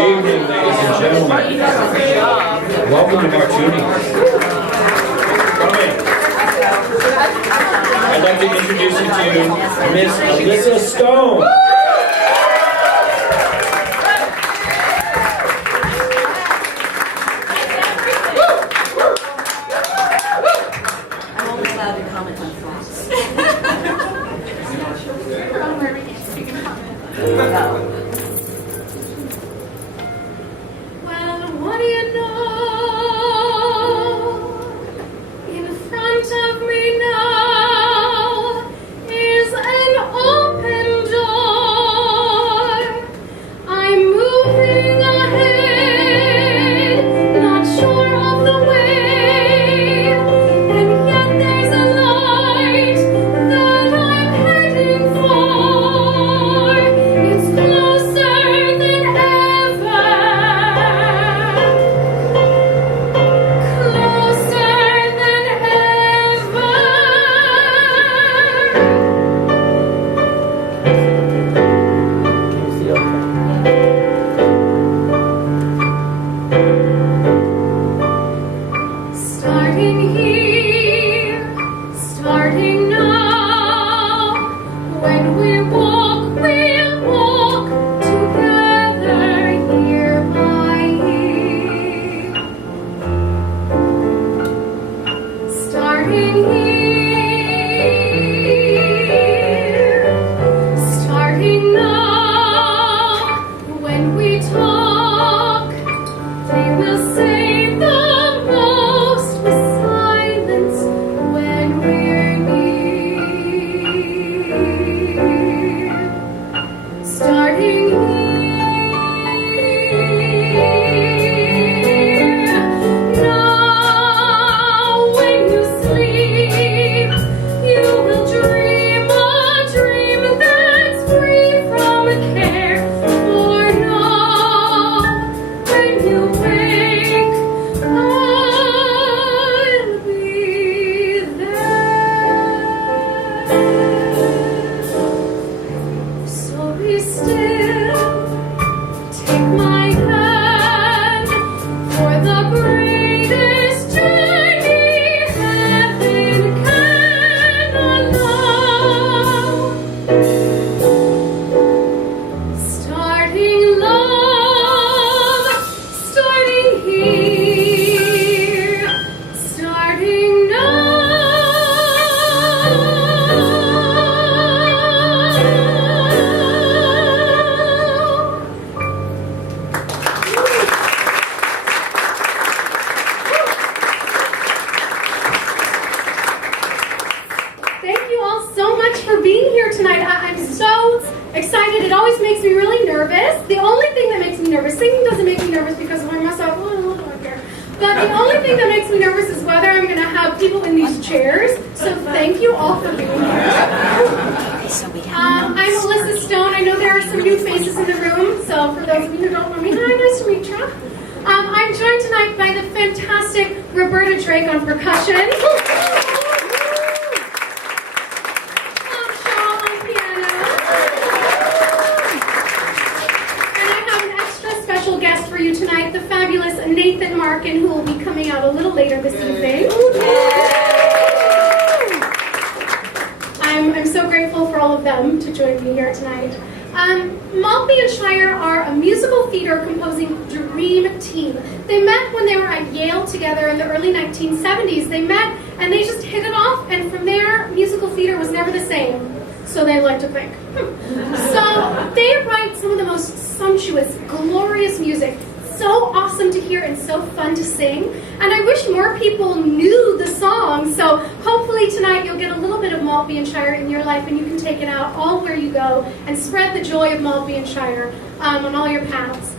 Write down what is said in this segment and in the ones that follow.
evening, ladies and gentlemen. Welcome to Martuni. I'd like to introduce you to Miss Alyssa Stone. I'm only allowed to comment on thoughts. Well, what do you know? In front of me now is an open door. I'm moving ahead, not sure of the way, and yet there's a light that I'm heading for. It's closer than ever, closer than ever. Starting here, starting now. When we walk, we'll walk together year by year. Starting here, starting now. When we talk, we will say the most with silence when we're near. Starting here. Now, when you sleep, you will dream a dream that's free from care. For now, when you wake, I'll be there. So be still, take my hand for the greatest journey heaven can allow. Starting love, starting here, starting now. Thank you all so much for being here tonight. I'm so excited. It always makes me really nervous. The only thing that makes me nervous, singing doesn't make me nervous because if I mess up, but the only thing that makes me nervous is whether I'm going to have people in these chairs. So thank you all for being here. I'm Alyssa Stone. I know there are some new faces in the room, so for those of you who don't know me, hi, nice to meet you. I'm joined tonight by the fantastic Roberta Drake on percussion. Shaw on piano. And I have an extra special guest for you tonight, the fabulous Nathan Marken, who will be coming out a little later this evening. I'm so grateful for all of them to join me here tonight. Maltby and Shire are a musical theater composing dream team. They met when they were at Yale together in the early 1970s. They met and they just hit it off, and from there, musical theater was never the same. So they like to think. So they write some of the most sumptuous, glorious music. So awesome to hear and so fun to sing. And I wish more people knew the song. So hopefully tonight you'll get a little bit of Maltby and Shire in your life, and you can take it out all where you go and spread the joy of Maltby and Shire on all your paths.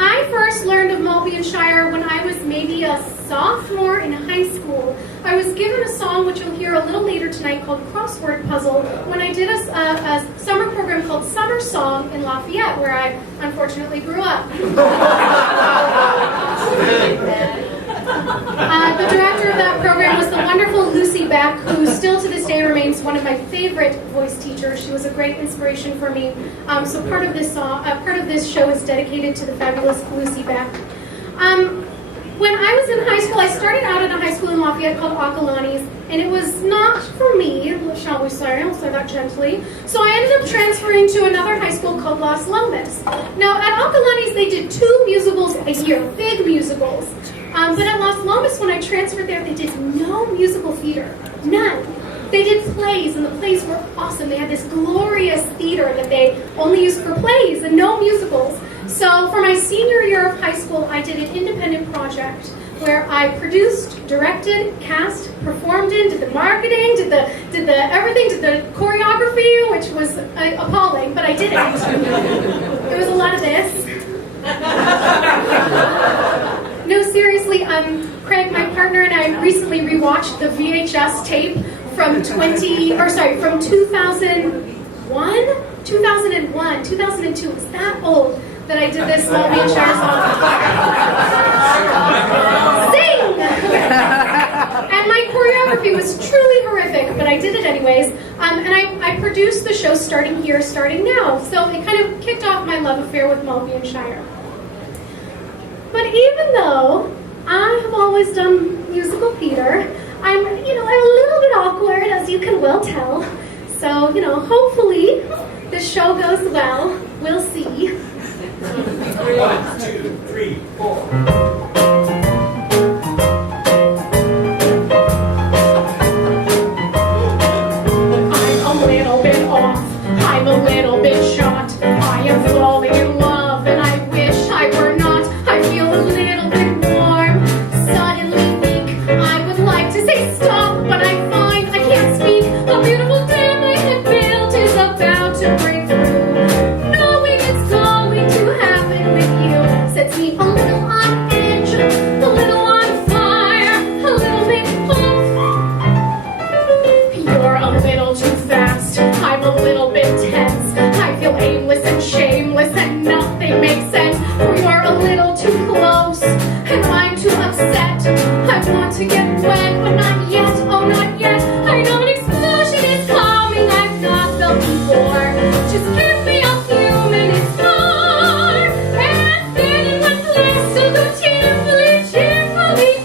I first learned of Maltby and Shire when I was maybe a sophomore in high school. I was given a song, which you'll hear a little later tonight, called Crossword Puzzle, when I did a summer program called Summer Song in Lafayette, where I unfortunately grew up. The director of that program was the wonderful Lucy Beck, who still to this day remains one of my favorite voice teachers. She was a great inspiration for me. So part of this show is dedicated to the fabulous Lucy Beck. When I was in high school, I started out at a high school in Lafayette called Akalani's, and it was not for me, shall we say, I'll say that gently. So I ended up transferring to another high school called Los Lomas. Now at Akalani's, they did 2 musicals a year, big musicals. But at Los Lomas, when I transferred there, they did no musical theater, none. They did plays, and the plays were awesome. They had this glorious theater that they only used for plays and no musicals. So for my senior year of high school, I did an independent project where I produced, directed, cast, performed in, did the marketing, did the everything, did the choreography, which was appalling, but I did it. There was a lot of this. No, seriously, Craig, my partner, and I recently rewatched the VHS tape from 2001, 2002. It was that old that I did this Maltby and Shire song. Sing! And my choreography was truly horrific, but I did it anyways. And I produced the show Starting Here, Starting Now. So it kind of kicked off my love affair with Maltby and Shire. But even though I have always done musical theater, I'm a little bit awkward, as you can well tell. So, hopefully this show goes well. We'll see. 1, 2, 3, 4. I'm a little bit off. I'm a little bit shot. I am falling in love, and I wish I were not. I feel a little bit warm, suddenly weak. I would like to say stop, but I find I can't speak. A beautiful dam I had built is about to break through. Knowing it's going to happen with you sets me a little on edge, a little on fire, a little bit off. You're a little too fast. I'm a little bit tense. I feel aimless and shameless and nothing makes sense. You're a little too close and I'm too upset. I want to get wet, but not yet, oh not yet. I know an explosion is coming I've not felt before. Just give me a few minutes more, and then in one place to go cheerfully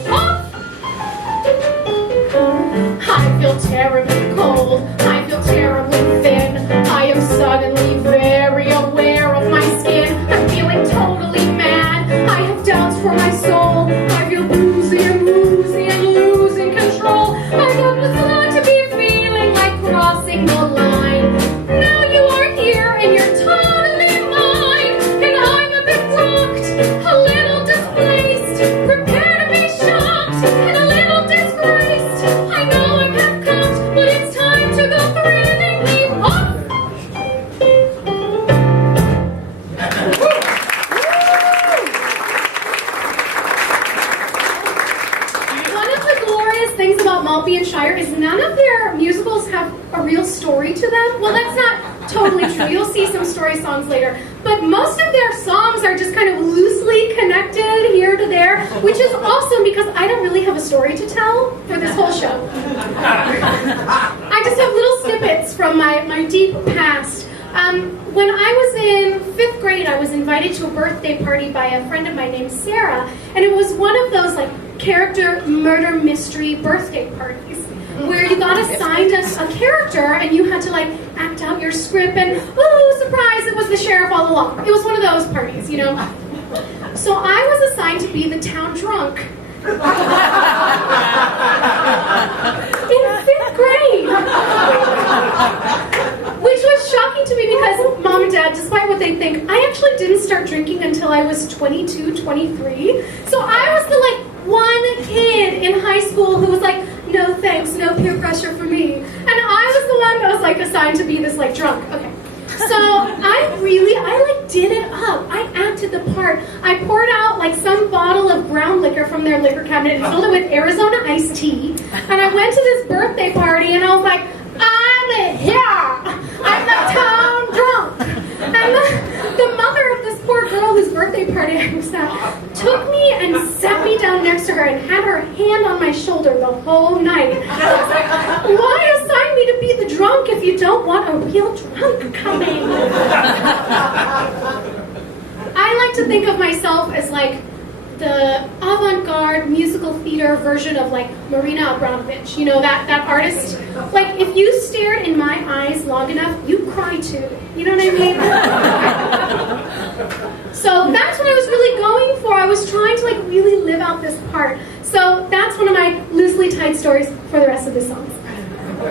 off. I feel terribly cold, I feel terribly thin. I am suddenly very aware of my skin. I'm feeling totally mad, I have doubts for my soul. I feel woozy and losing control. I don't want to be feeling like crossing the line. Now you are here and you're totally mine, and I'm a bit rocked, a little displaced, prepare to be shocked, and a little disgraced. I know I'm half cocked, but it's time to go thrillingly off. One of the glorious things about Maltby and Shire is none of their musicals have a real story to them. Well, that's not totally true. You'll see some story songs later. But most of their songs are just kind of loosely connected here to there, which is awesome because I don't really have a story to tell for this whole show. I just have little snippets from my deep past. When I was in 5th grade, I was invited to a birthday party by a friend of mine named Sarah, and it was one of those character murder mystery birthday parties where you got assigned a character and you had to act out your script and oh surprise, it was the sheriff all along. It was one of those parties, So I was assigned to be the town drunk. In 5th grade. Which was shocking to me because Mom and Dad, despite what they think, I actually didn't start drinking until I was 22, 23. So I was the one kid in high school who was no thanks, no peer pressure for me. And I was the one that was assigned to be this drunk. Okay. So I did it up. I acted the part. I poured out some bottle of brown liquor from their liquor cabinet and filled it with Arizona iced tea. And I went to this birthday party and I was like, I'm here. I'm the town drunk. And the mother of this poor girl whose birthday party I was at took me and sat me down next to her and had her hand on my shoulder the whole night. I was like, why assign me me to be the drunk if you don't want a real drunk coming. I like to think of myself as like the avant-garde musical theater version of like Marina Abramovich. You know, that artist? Like, if you stared in my eyes long enough, you'd cry too. You know what I mean? So that's what I was really going for. I was trying to like really live out this part. So that's one of my loosely tied stories for the rest of the songs. We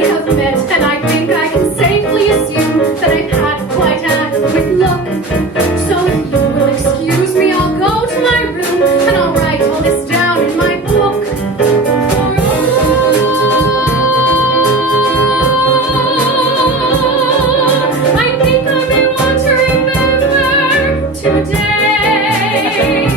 have met, and I think I can safely assume that I've had quite adequate luck. So if you will excuse me, I'll go to my room and I'll write all this down in my book. I think I may want to remember today.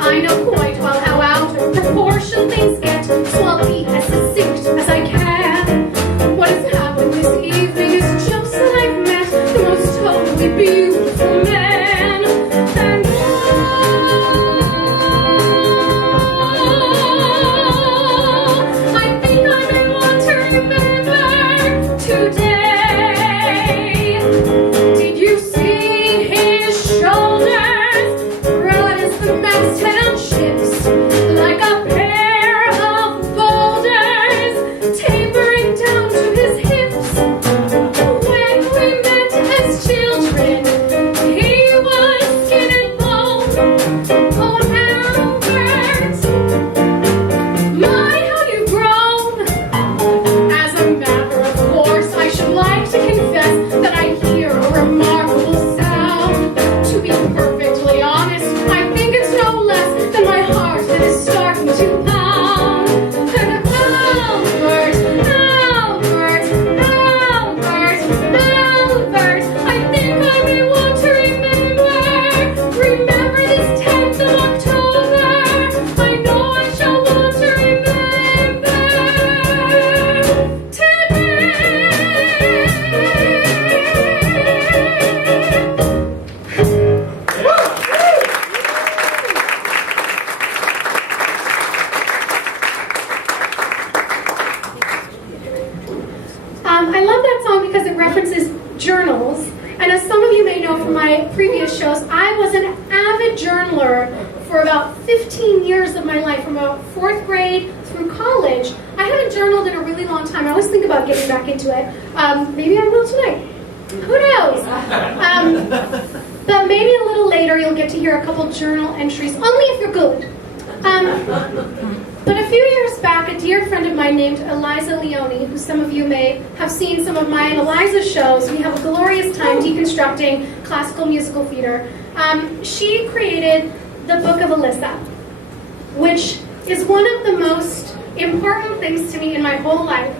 I know quite well how out of proportion things get, so I'll be as succinct as I can. What has happened this evening is just that I've met the most totally beautiful man. And I think I may want to remember today. Did you see his shoulders? Broad as the masthead on ships, like a pair of boulders, tapering down to his hips. When we met as children, he was skin and bone. Oh, Albert, my, how you've grown. As a matter of course, I should like to confess that I hear a remarkable sound. To be perfectly honest, I think it's no less than my heart that is starting to pound. And Albert, Albert, Albert, Albert, I think I may want to remember this 10th of October. I know I shall want to remember today. I love that song because it references journals. And as some of you may know from my previous shows, I was an avid journaler for about 15 years of my life, from about 4th grade through college. I haven't journaled in a really long time. I always think about getting back into it. Maybe I will tonight. Who knows? But maybe a little later you'll get to hear a couple journal entries, only if you're good. But a few years back, a dear friend of mine named Eliza Leone, who some of you may have seen some of mine and Eliza's shows, we have a glorious time deconstructing classical musical theater. She created the Book of Alyssa, which is one of the most important things to me in my whole life.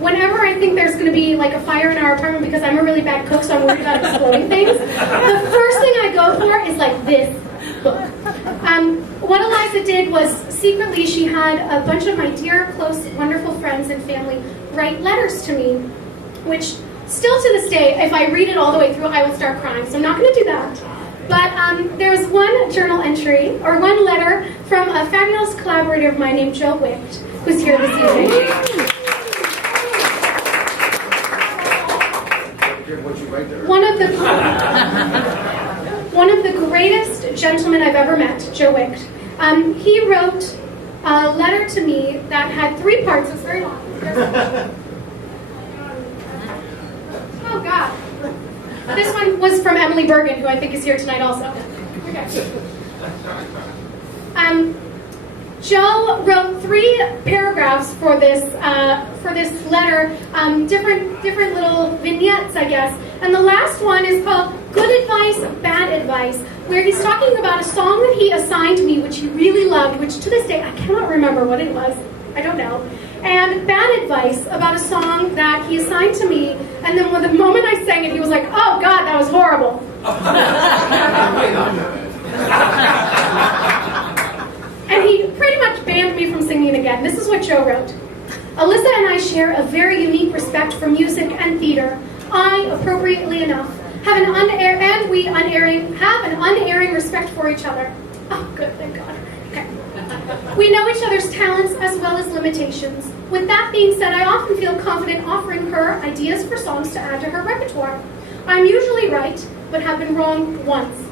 Whenever I think there's going to be like a fire in our apartment because I'm a really bad cook, so I'm worried about exploding things, the first thing I go for is like this book. What Eliza did was secretly she had a bunch of my dear, close, wonderful friends and family write letters to me, which still to this day, if I read it all the way through, I will start crying, so I'm not going to do that. But there's one journal entry, or one letter, from a fabulous collaborator of mine named Joe Wicht, who's here this evening. One of the greatest gentlemen I've ever met, Joe Wicht. He wrote a letter to me that had 3 parts. It's very long. Oh, God. This one was from Emily Bergen, who I think is here tonight also. Okay. Joe wrote 3 paragraphs for this letter, different little vignettes, I guess. And the last one is called Good Advice, Bad Advice, where he's talking about a song that he assigned me, which he really loved, which to this day I cannot remember what it was. I don't know. And Bad Advice about a song that he assigned to me, and then the moment I sang it, he was like, oh God, that was horrible. And he pretty much banned me from singing again. This is what Joe wrote. Alyssa and I share a very unique respect for music and theater. I, appropriately enough, have an unerring respect for each other. Oh, good, thank God. Okay. We know each other's talents as well as limitations. With that being said, I often feel confident offering her ideas for songs to add to her repertoire. I'm usually right, but have been wrong once.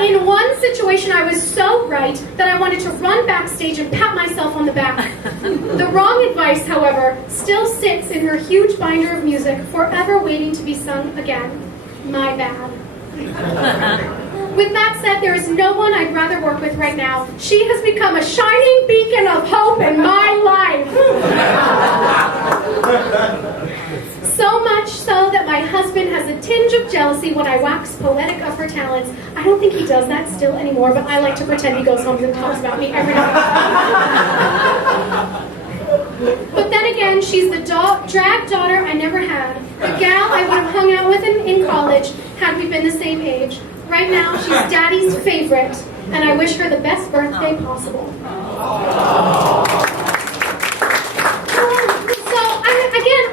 In one situation, I was so right that I wanted to run backstage and pat myself on the back. The wrong advice, however, still sits in her huge binder of music, forever waiting to be sung again. My bad. With that said, there is no one I'd rather work with right now. She has become a shining beacon of hope in my life. So much so that my husband has a tinge of jealousy when I wax poetic of her talents. I don't think he does that still anymore, but I like to pretend he goes home and talks about me every night. But then again, she's the drag daughter I never had. The gal I would have hung out with in college had we been the same age. Right now, she's Daddy's favorite, and I wish her the best birthday possible.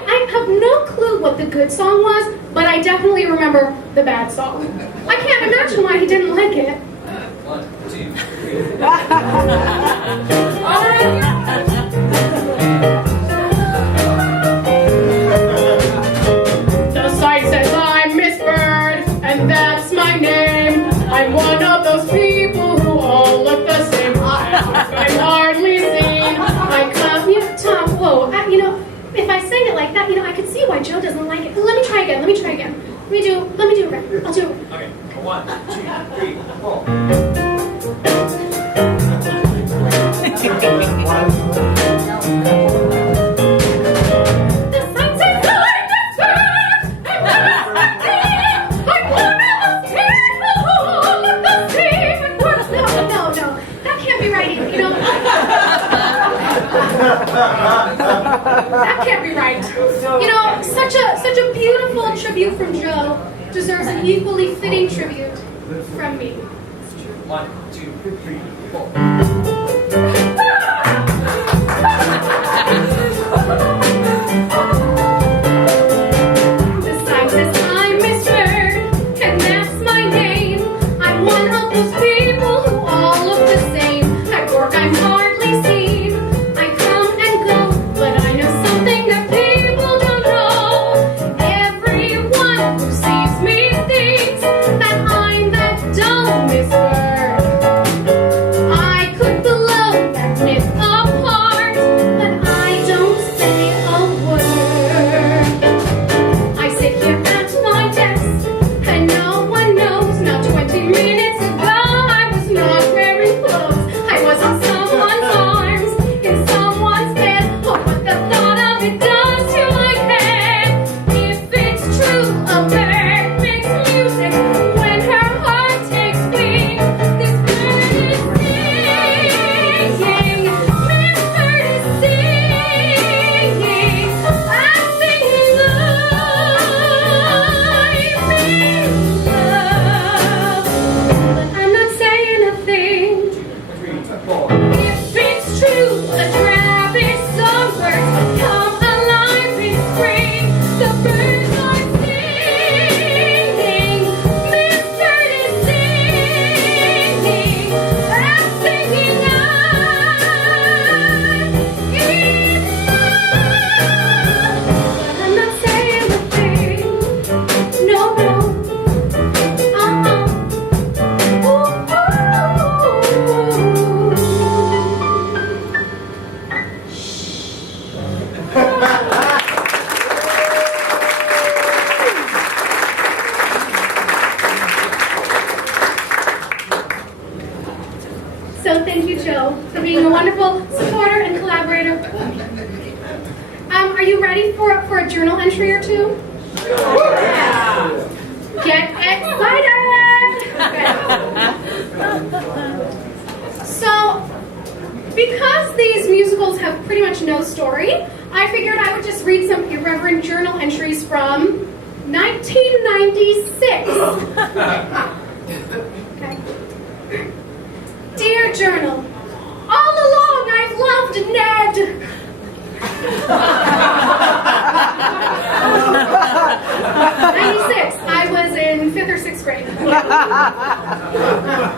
I have no clue what the good song was, but I definitely remember the bad song. I can't imagine why he didn't like it. 1, 2, 3. The sign says I'm Miss Bird, and that's my name. I'm one of those people who all look the same. I'm hardly seen. I come, Tom. Whoa, if I sang it like that, I could see why Joe doesn't like it. Let me try again. Let me do it again. I'll do it. Okay, 1, 2, 3, 4. That can't be right. Such a beautiful tribute from Joe deserves an equally fitting tribute from me. 1, 2, 3, 4. The sign says I'm Miss Bird, and that's my name. I'm one of those people who all look the same. At work I'm hardly seen. I come and go, but I know something that people don't know. Everyone who sees me thinks that I'm that dull Miss Bird. I could blow that myth apart, but I don't say a word. I sit here at my desk, and no one knows. Not 20 minutes ago, I was not wearing clothes. I was on someone's arms, in someone's bed. Oh, what the thought of it does to my head. If it's true, a bird makes music when her heart takes wing. This bird is singing. This bird is singing. I'm singing life in love. But I'm not saying a thing. 3, 4. If it's true, the Travis songbirds come alive in spring. The birds are singing. This bird is singing. I'm singing life in love. But I'm not saying a thing. No, no. So thank you, Joe, for being a wonderful supporter and collaborator. Are you ready for a journal entry or two? Yeah. Get excited! Okay. So, because these musicals have pretty much no story, I figured I would just read some irreverent journal entries from 1996. Okay. Dear Journal, all along I've loved Ned. 6th grade.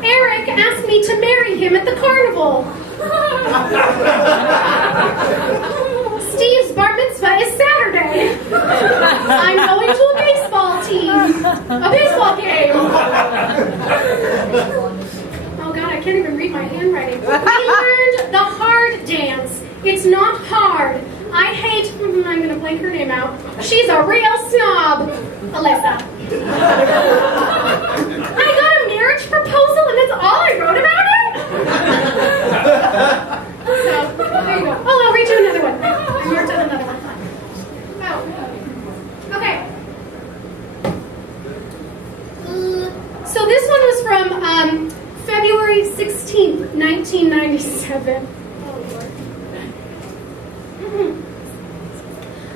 Eric asked me to marry him at the carnival. Steve's bar mitzvah is Saturday. I'm going to a baseball team. A baseball game. Oh God, I can't even read my handwriting. We learned the hard dance. It's not hard. I hate, I'm going to blank her name out. She's a real snob. Alyssa. I got a marriage proposal and that's all I wrote about it? So, there you go. Oh, I'll read you another one. I marked out another one. Oh. Okay. So this one was from February 16th, 1997.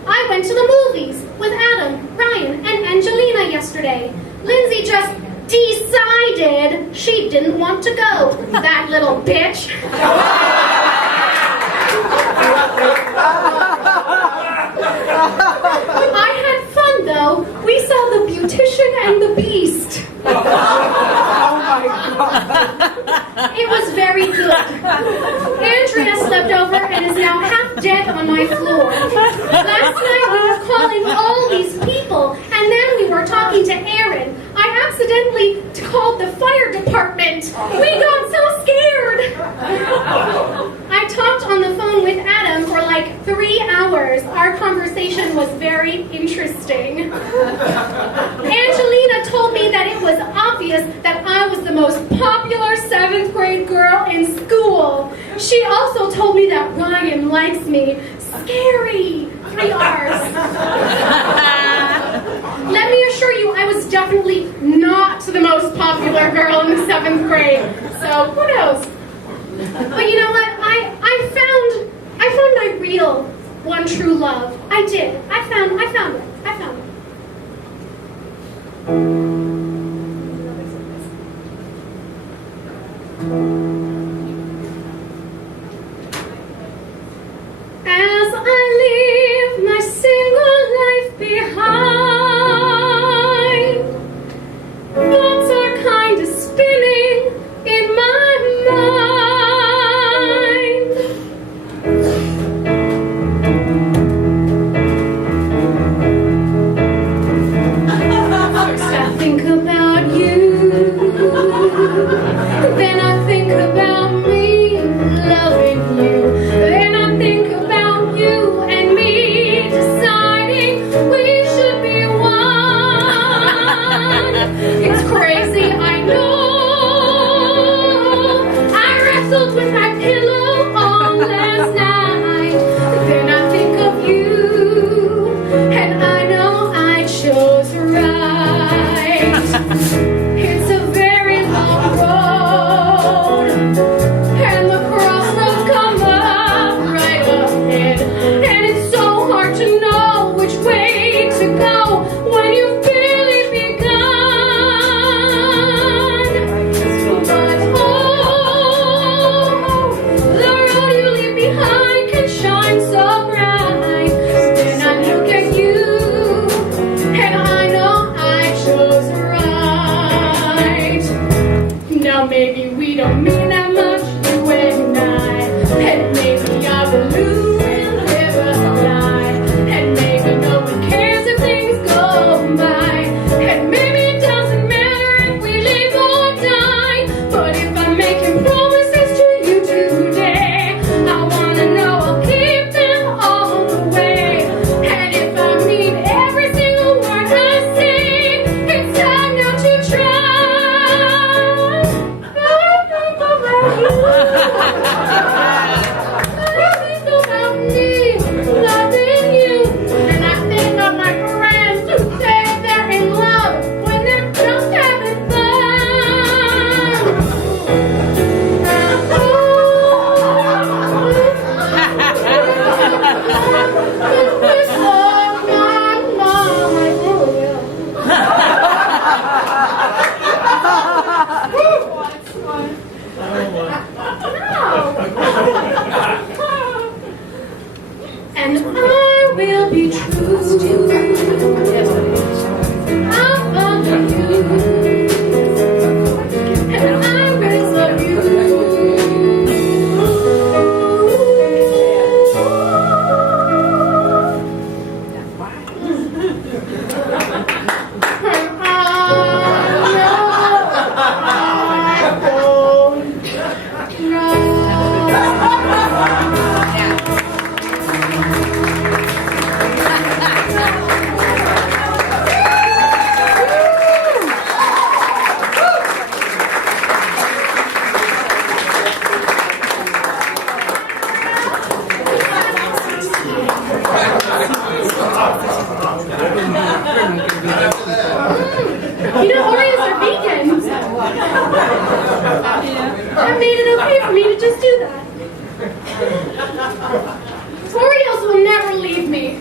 I went to the movies with Adam, Ryan, and Angelina yesterday. Lindsay just decided she didn't want to go. That little bitch. I had fun though. We saw The Beautician and the Beast. Oh my God. It was very good. Andrea slept over and is now half dead on my floor. Last night we were calling all these people, and then we were talking to Aaron. I accidentally called the fire department. We got so scared. I talked on the phone with Adam for like 3 hours. Our conversation was very interesting. Angelina told me that it was obvious that I was the most popular 7th grade girl in school. She also told me that Ryan likes me. Scary. 3 R's. Let me assure you, I was definitely not the most popular girl in the 7th grade. So who knows? But you know what? I found my real one true love. I did. I found it. As I leave my single life behind, thoughts are kind of spinning in my mind. First I think about you, then I think about me loving you, then I think about you and me deciding we should be one. It's crazy, I know. I wrestled with my pillow all last night. Then I think of you, and I know I chose right. It's a very long road, and the crossroads come up right ahead, and it's so hard to know which way to go when you've barely begun. But oh, the road you leave behind can shine so bright. Then I look at you, and I know I chose right. Now maybe we don't mean that much, you and I. And maybe I will lose and live a lie. And maybe no one cares if things go by. And maybe it doesn't matter if we live or die. But if I'm making promises to you today, I wanna know I'll keep them all the way. And if I mean every single word I say, it's time now to try. You know, Oreos are vegan. That made it okay for me to just do that. Oreos will never leave me.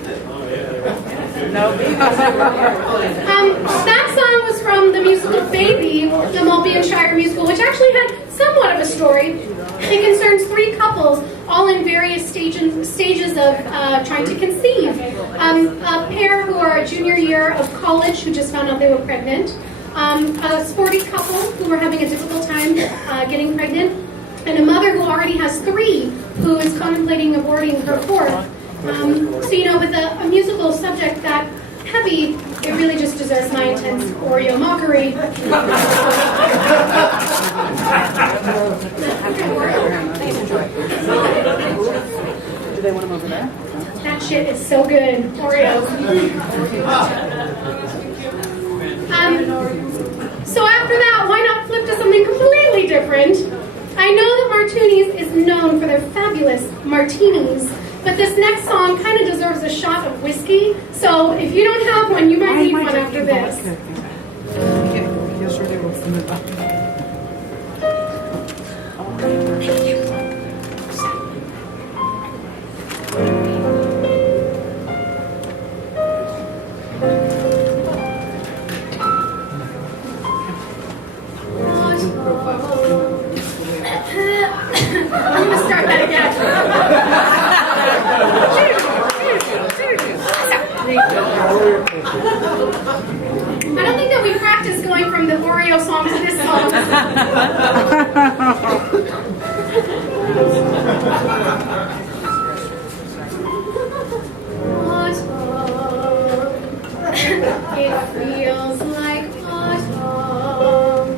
That song was from the musical Baby, the Maltby and Shire musical, which actually had somewhat of a story. It concerns three couples, all in various stages of trying to conceive. A pair who are a junior year of college who just found out they were pregnant. A sporty couple who were having a difficult time getting pregnant. And a mother who already has three who is contemplating aborting her fourth. So, you know, with a musical subject that heavy, it really just deserves my intense Oreo mockery. Do they want them over there? That shit is so good. Oreos. So after that, why not flip to something completely different? I know that Martuni's is known for their fabulous martinis, but this next song kind of deserves a shot of whiskey. So if you don't have one, you might need one after this. I'm going to start that again. I don't think that we practiced going from the Oreo song to this song. It feels like autumn.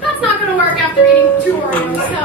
That's not going to work after eating 2 Oreos, so.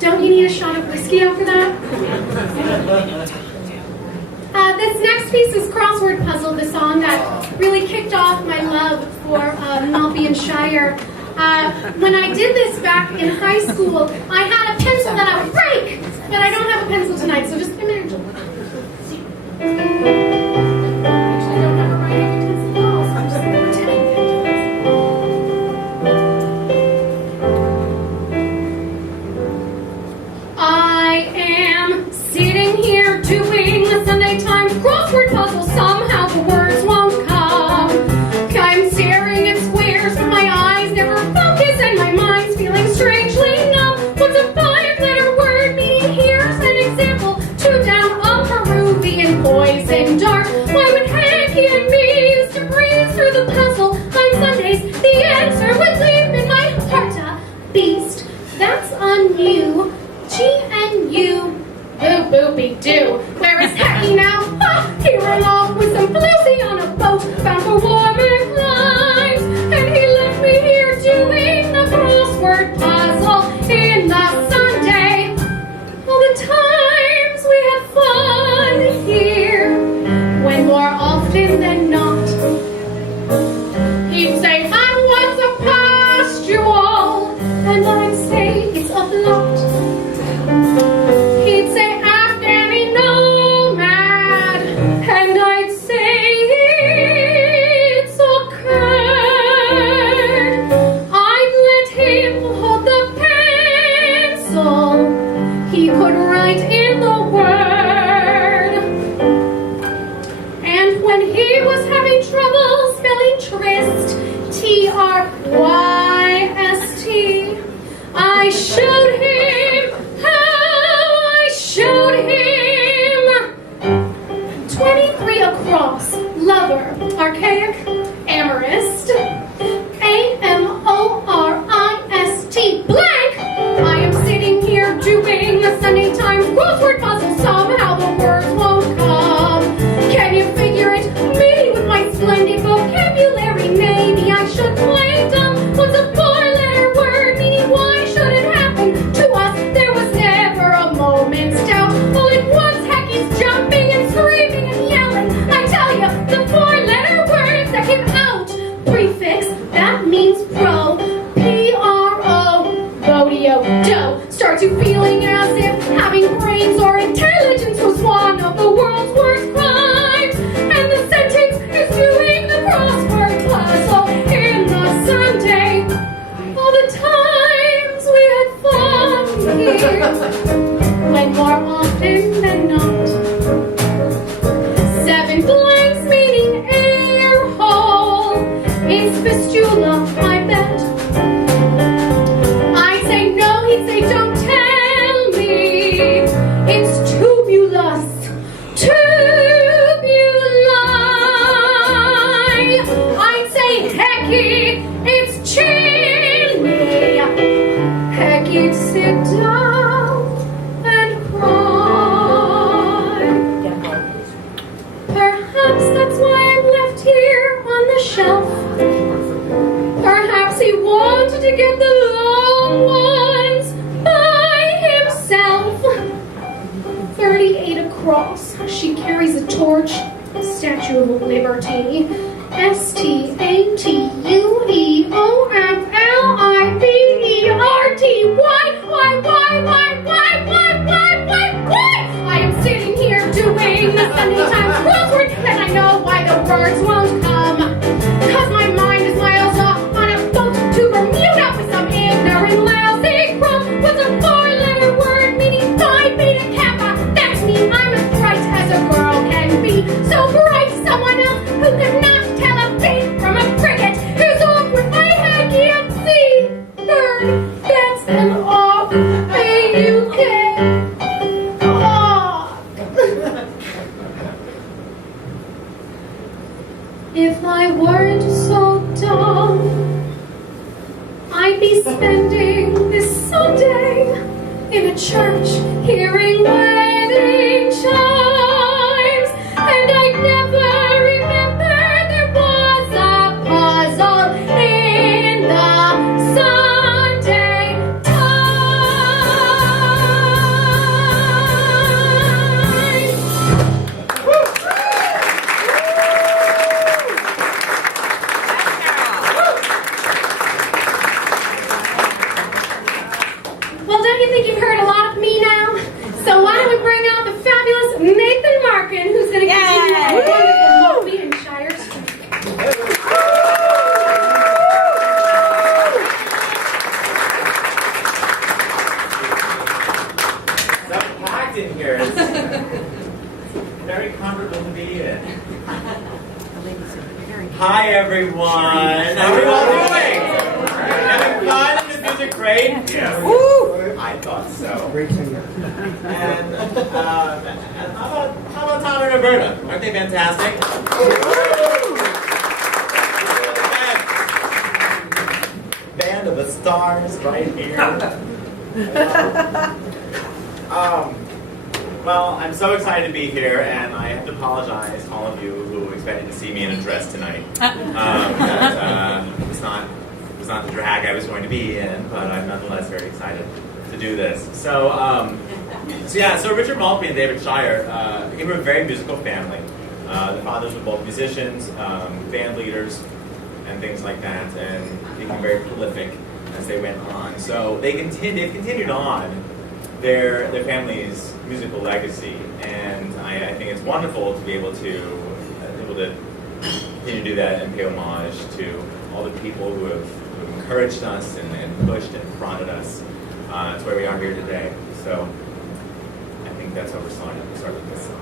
Don't you need a shot of whiskey after that? This next piece is Crossword Puzzle, the song that really kicked off my love for Maltby and Shire. When I did this back in high school, I had a pencil that I would break, but I don't have a pencil tonight, so just give me a minute. Actually, I don't have a writing utensil at all, so I'm just pretending. face, the answer would leave in my heart a beast. That's on you, G-N-U. Boo boopy doo. Where is Hacky now? Ah, he ran off with some floozy on a boat, bound for warmer climes. And he left me here doing the crossword puzzle in the Sunday. All the times we had fun here, when more often than not, he'd say I was a pastule, and I'd say it's a blot. He'd say Afghani nomad, and I'd say it's a curd. I'd let him hold the pencil. He could write in the word. And when he was having trouble spelling tryst, T-R-Y-S-T, I showed him how I showed him. 23 across, lover, archaic, amorist, A-M-O-R-I-S-T, blank. I am sitting here doing a Sunday Times crossword puzzle. Somehow the words won't come. Can you figure it? Me with my splendid vocabulary. Maybe I should play dumb. What's a four-letter word? Meaning why should it happen to us? There was never a moment's doubt. All at once, Hacky's jumping and screaming and yelling. I tell you, the four-letter words that came out. Prefix, that means pro. P-R-O, rodeo, dough. Starts you feeling as if having brains or intelligence was one of the world's worst crimes. And the sentence is doing the crossword puzzle in the Sunday. All the times we had fun here, when more often than not. 7 blanks meaning air hole. It's fistula, I bet. I'd say no, he'd say don't tell me. It's tubulus. Tubuli. I'd say hecky, it's chilly. Hecky'd sit down and cry. Perhaps that's why I'm left here on the shelf. Perhaps he wanted to get the long ones by himself. 38 across, she carries a torch, Statue of Liberty. S-T-A-T-U-E-O-F-L-I-B-E-R-T. Why? I am sitting here doing the Sunday Times crossword, and I know why the words won't come. 'Cause my mind is miles off on a boat to Bermuda with some ignorant lousy crow. What's a four-letter word meaning Phi Beta Kappa? That's me, I'm as bright as a girl can be. So bright, someone else who could not tell a beat from a cricket is off with my Hacky at sea. Bird, that's an off, A-U-K. If I weren't so dumb, I'd be spending this Sunday in a church hearing wedding chimes, and I'd never remember there was a puzzle in the Sunday Times. Well, don't you think you've heard a lot of me now? So why don't we bring out the fabulous Nathan Marken, who's going to continue on with the Maltby and Shire streak. So packed in here. It's very comfortable to be in. Hi everyone. How are you all doing? Having fun? Is the music great? Yeah. Woo! I thought so. Great singer. And how about Tom and Roberta? Aren't they fantastic? stars right here. Well, I'm so excited to be here, and I have to apologize to all of you who expected to see me in a dress tonight. It's not the drag I was going to be in, but I'm nonetheless very excited to do this. So Richard Maltby and David Shire came from a very musical family. The fathers were both musicians, band leaders, and things like that, and became very prolific as they went on. So they've continued on their family's musical legacy, and I think it's wonderful to be able to continue to do that and pay homage to all the people who have encouraged us and pushed and prodded us to where we are here today. So I think that's how we're starting. We'll start with this song.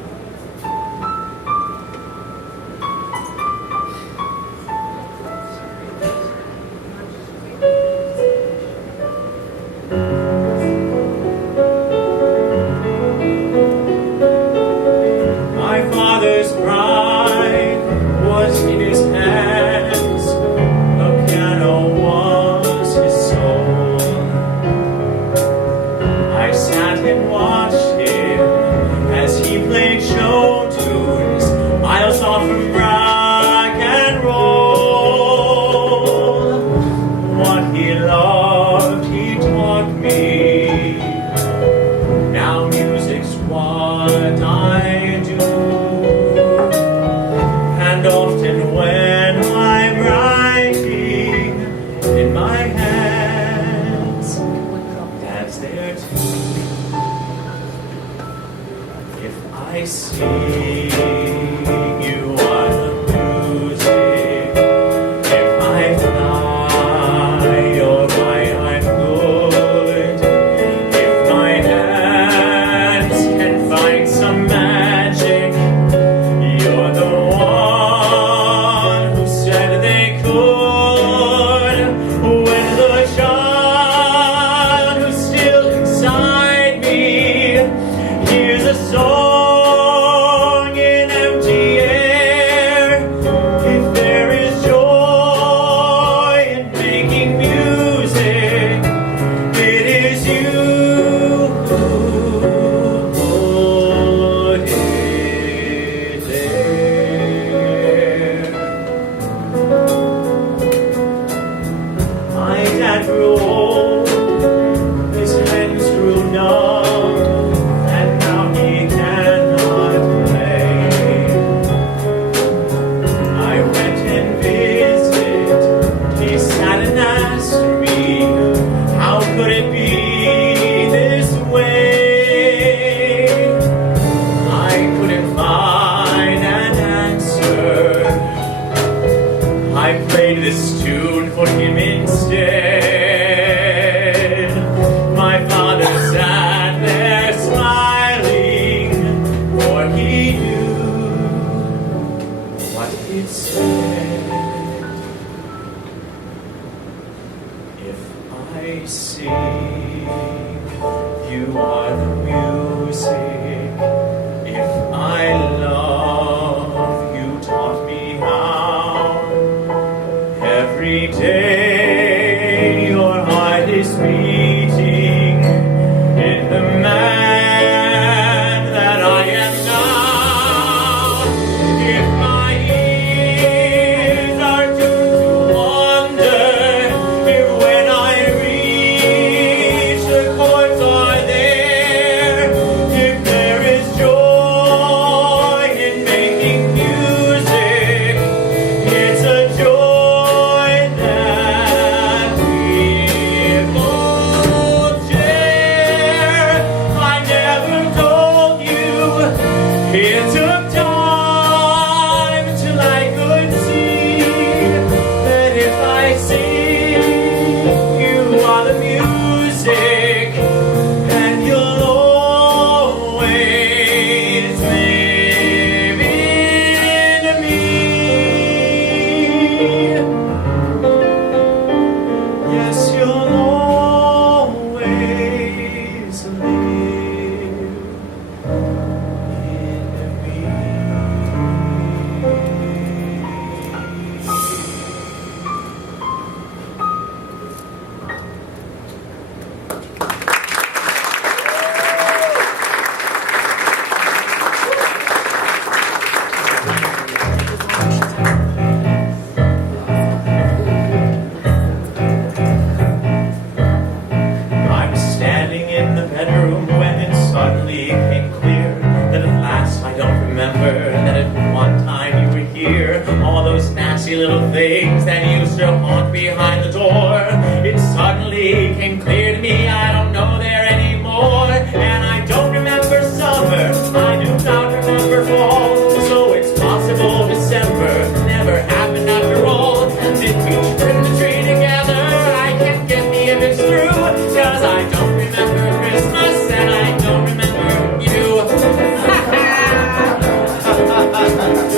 behind the door, it suddenly came clear to me I don't know there anymore. And I don't remember summer, I do not remember fall. So it's possible December never happened after all. Did we trim the tree together? I can't get me if it's true, cause I don't remember Christmas and I don't remember you.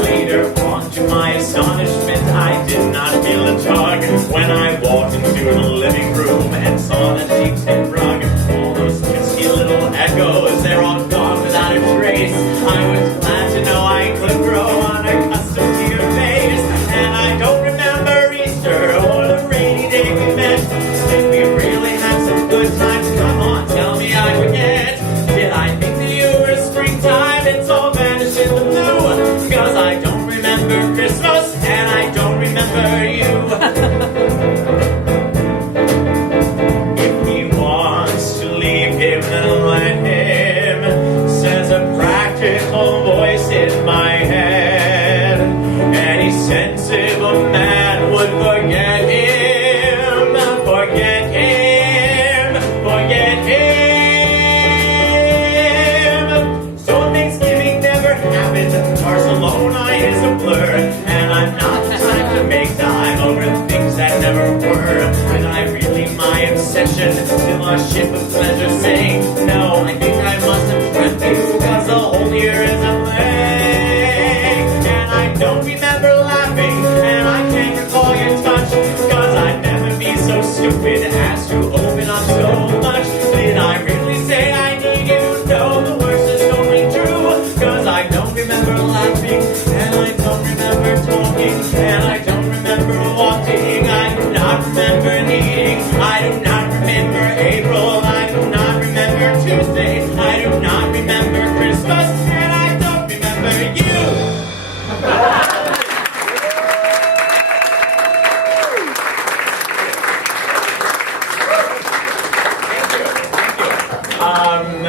Later on, to my astonishment, I did not feel a tug when I walked into the living room and saw the sheepskin rug. All those pesky little echoes, they're all gone without a trace. I was glad to know I could grow unaccustomed to your face. And I don't remember Easter or the rainy day we met. Did we really have some good times? Come on, tell me I forget. Did I think that you were springtime? It's all vanished in the blue. Cause I don't remember Christmas and I don't remember you. If he wants to leave him, then let him, says a practical voice in my head. Any sensible man would forget him, forget him, forget him. So Thanksgiving never happened, Barcelona is a blur, and I'm not the type to make time over things that never were. And I really my obsession till a ship of pleasure sank. No, I think I must have dreamt you, cause the whole year is a blank. And I don't remember laughing, and I can't recall your touch, cause I'd never be so stupid as to open up so much. Did I really say I need you? No, the worst is only true, cause I don't remember laughing, and I don't remember talking, and I don't remember walking. I do not remember needing, I do not remember April, I do not remember Tuesday, I do not remember Christmas, and I don't remember you.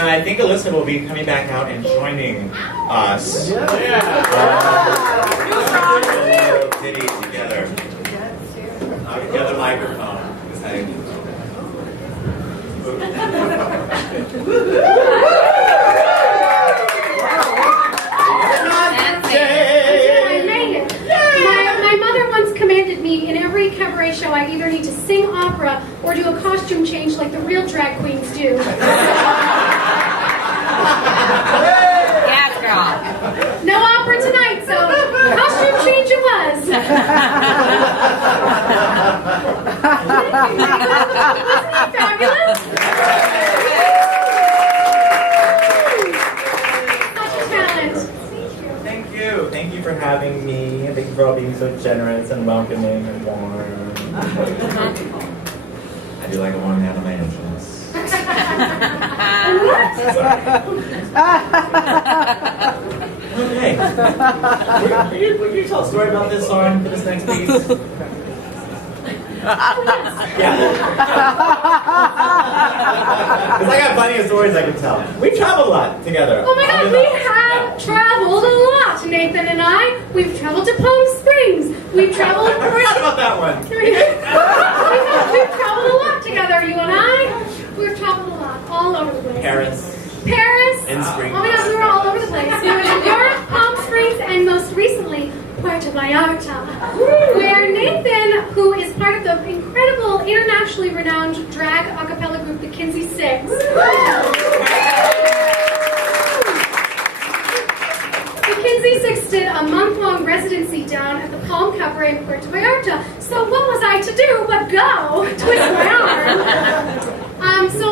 I think Alyssa will be coming back out and joining us. Yeah. City together. Together microphone. My mother once commanded me in every cabaret show I either need to sing opera or do a costume change like the real drag queens do. Yes, girl. No opera tonight, so costume change it was. Wasn't he fabulous? Such a talent. Thank you. Thank you for having me. Thank you for all being so generous and welcoming and warm. I do like a warm hand on my entrance. Okay. Will you tell a story about this song for this next piece? Yeah. Because I got plenty of stories I can tell. We traveled a lot together. Oh my God, we have traveled a lot, Nathan and I. We've traveled to Palm Springs. We've traveled. I forgot about that one. We've traveled a lot together, you and I. We've traveled a lot, all over the place. Paris. In spring. Oh my God, we were all over the place. We were in New York, Palm Springs, and most recently, Puerto Vallarta, where Nathan, who is part of the incredible, internationally renowned drag a cappella group, the Kinsey Six. The Kinsey Six did a month-long residency down at the Palm Cabaret in Puerto Vallarta. So what was I to do but go twist my arm? So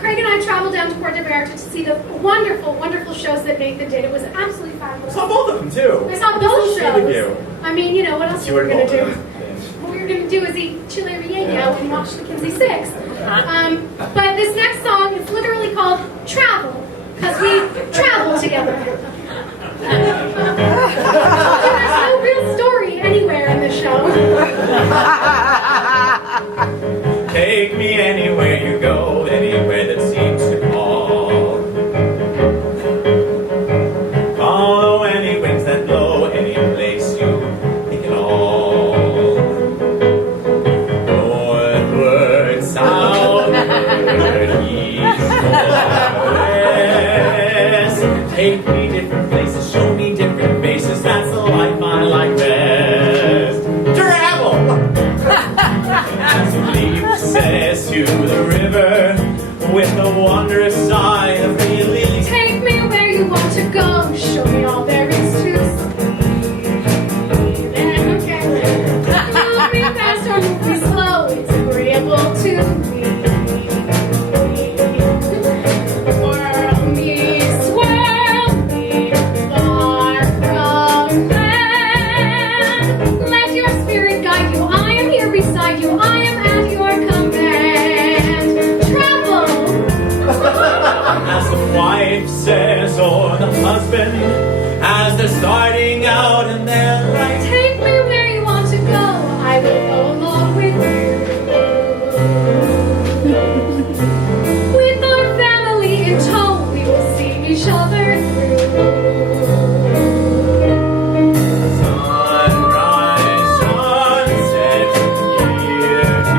Craig and I traveled down to Puerto Vallarta to see the wonderful, wonderful shows that Nathan did. It was absolutely fabulous. I saw both of them too. I saw both shows. I mean, you know, what else You were were we going to do? both. What we were going to do is eat chile relleno and watch the Kinsey Six. But this next song is literally called Travel, because we travel together. There's no real story anywhere in this show. Take me anywhere you go, anywhere that seems to call. Follow any winds that blow, any place you pick it all. says to the river with a wondrous sigh of relief. Take me where you want to go, show me all there is to see. Okay. Move me fast or move me slow, it's agreeable to me. Whirl me, swirl me, far from land. Let your spirit guide you, I am here beside you, I am at your command. Travel! As the wife says, or the husband, as they're starting out and they're like, Take me where you want to go, I will go along with you. With our family in tow, we will see each other through. sunrise, sunset, year to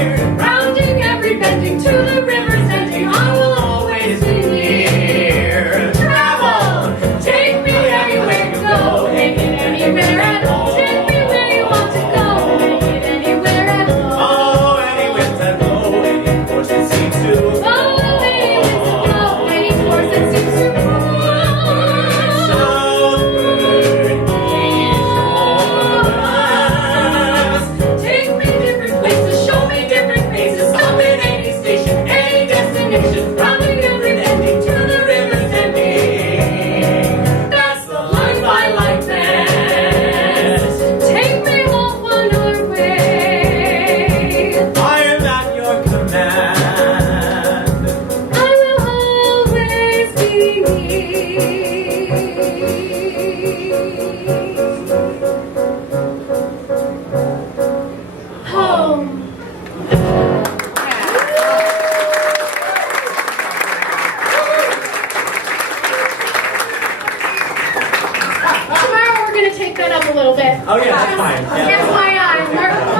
year. Rounding every bending to the river's ending, I will always be near. Travel, take me anywhere you go, make it anywhere at all. Take me where you want to go, make it anywhere at all. Oh, any winds that blow, any force that seems to Oh, any winds that blow, any force that seems to blow. southward, east, Take me different places, show me different faces, stop at any station, any destination, rounding every ending to the river's ending. That's the life I like best. Take me home on our way. I am at your command. I will always be near. Home. Tomorrow we're going to take that up a little bit. Oh yeah, that's fine. Yeah. FYI,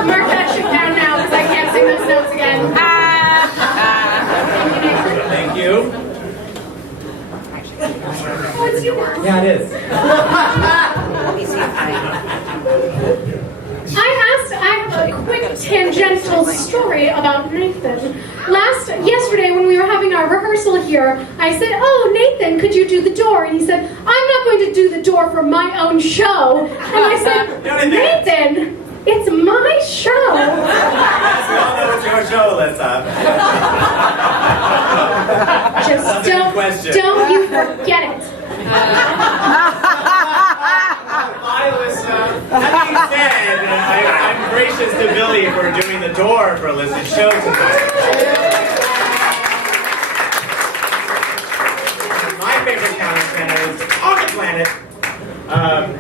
mark that shit down now because I can't sing those notes again. Thank you, Nathan. Thank you. Oh, it's yours. Yeah, it is. I have a quick tangential story about Nathan. Yesterday when we were having our rehearsal here, I said, "Oh, Nathan, could you do the door?" And he said, "I'm not going to do the door for my own show." And I said, "Nathan, it's my show." Yes, we all know it's your show, Alyssa. Just That's a good question. don't you forget it. Hi, Alyssa. That being said, I'm gracious to Billy for doing the door for Alyssa's show tonight. My favorite county is on the planet.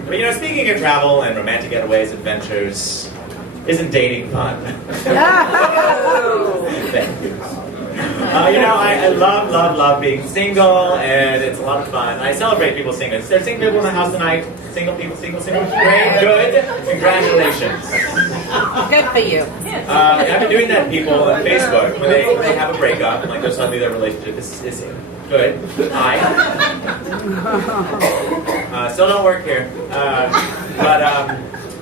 But you know, speaking of travel and romantic getaways, adventures, isn't dating fun? Thank you. You know, I love being single, and it's a lot of fun. I celebrate people single. Is there single people in the house tonight? Single people, single. Great, good. Congratulations. Good for you. I've been doing that to people on Facebook when they have a breakup and like suddenly their relationship is good. Hi. Still don't work here.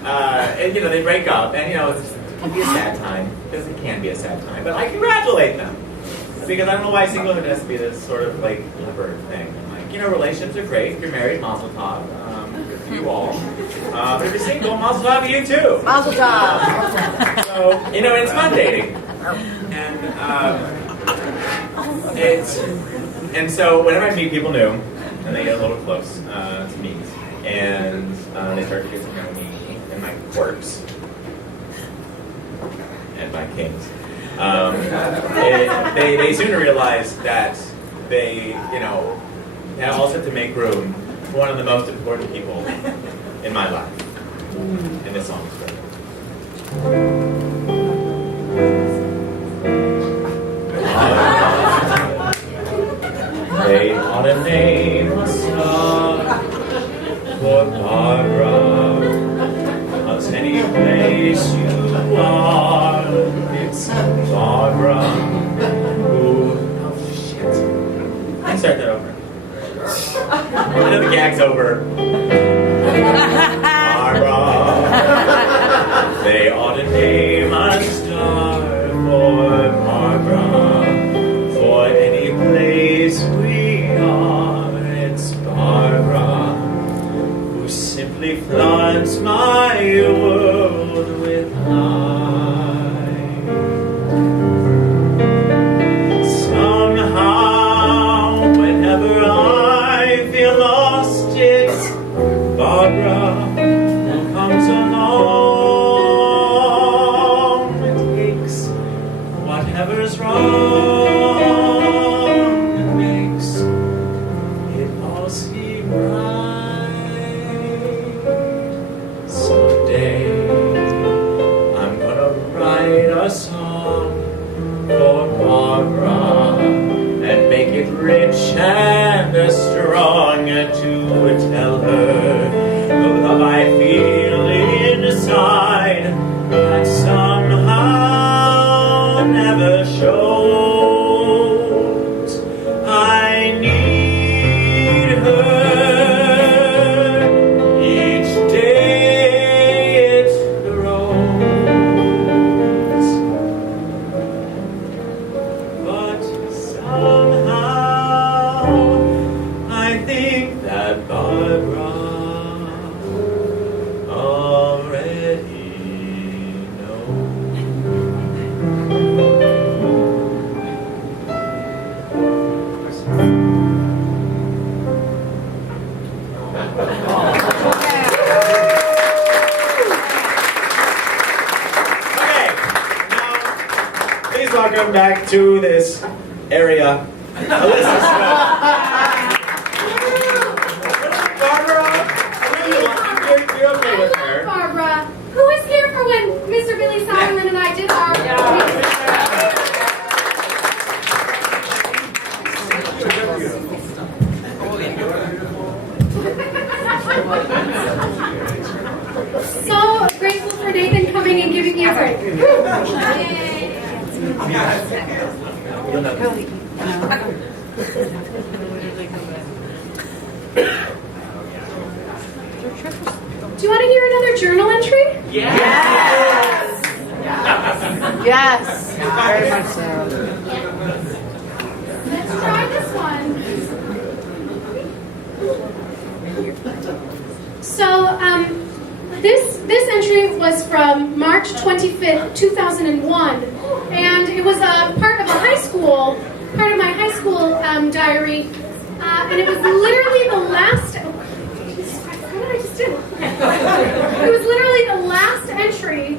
And, you know, they break up, and you know, it can be a sad time. Because it can be a sad time, but I congratulate them. Because I don't know why singlehood has to be this sort of like leopard thing. Like, you know, relationships are great. If you're married, mazel tov. Good for you all. But if you're single, mazel tov to you too. Mazel tov. So, you know, it's fun dating. And so whenever I meet people new, and they get a little close to me, and they start to get to know me and my quirks and my kinks, they sooner realize that they, you know, also have to make room for one of the most important people in my life. And this song is great. They ought to name a star for Barbara. Of any place you are, it's Barbara. Ooh, oh shit. I start that over. I know the gag's over. Barbara. They ought to name a filled with light. Somehow, whenever I feel lost, it's Barbara who comes along and takes whatever's wrong and makes it all seem right. Someday I'm gonna write a song for Barbara and make it rich and strong to tell her the love I feel inside that somehow never shows. I need her each day it grows, but somehow I think that Barbara already knows. Okay, now please welcome back to this area, Alyssa. Barbara, I know you're okay with her. Barbara, who was here for when Mr. Billy Simon and I did our... So grateful for Nathan coming and giving me a break. Do you want to hear another journal entry? Yes! Yes, very much so. Let's try this one. So, this entry was from March 25th, 2001, and it was a part of my high school diary, and it was literally the last. Oh, Jesus Christ, what did I just do? It was literally the last entry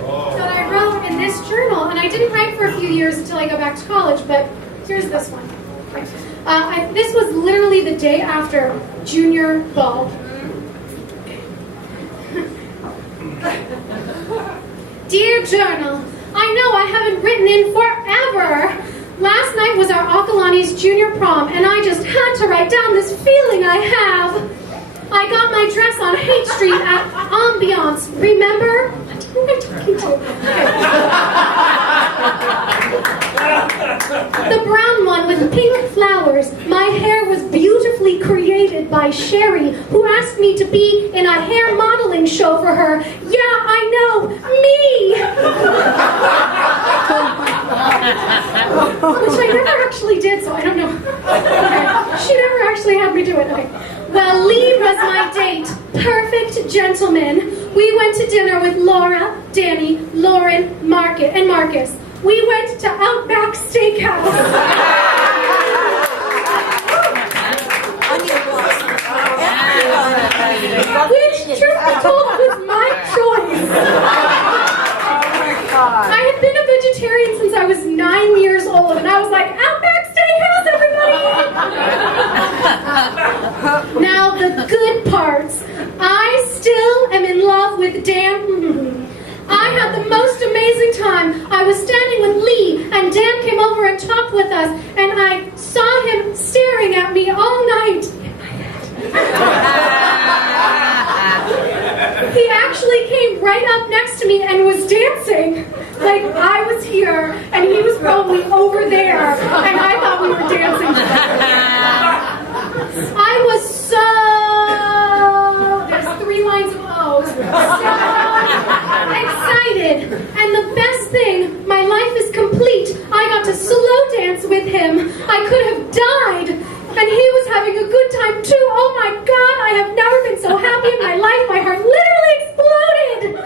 that I wrote in this journal, and I didn't write for a few years until I got back to college. But here's this one. This was literally the day after junior ball. Dear Journal, I know I haven't written in forever. Last night was our Akalani's junior prom, and I just had to write down this feeling I have. I got my dress on Haight Street at Ambiance. Remember? Who am I talking to? The brown one with pink flowers. My hair was beautifully created by Sherry, who asked me to be in a hair modeling show for her. Yeah, I know, me! Which I never actually did, so I don't know. Okay. She never actually had me do it. Okay. Well, Lee was my date. Perfect gentleman. We went to dinner with Laura, Danny, Lauren, Market, and Marcus. We went to Outback Steakhouse. Which, truth be told, was my choice. I had been a vegetarian since I was 9 years old, and I was like, Outback Steakhouse, everybody! Now, the good parts. I still am in love with Dan. I had the most amazing time. I was standing with Lee, and Dan came over and talked with us, and I saw him staring at me all night. He actually came right up next to me and was dancing. Like I was here, and he was probably over there, and I thought we were dancing together. I was so... There's 3 lines of O's. So excited. And the best thing, my life is complete. I got to slow dance with him. I could have died. And he was having a good time too. Oh my God, I have never been so happy in my life. My heart literally exploded.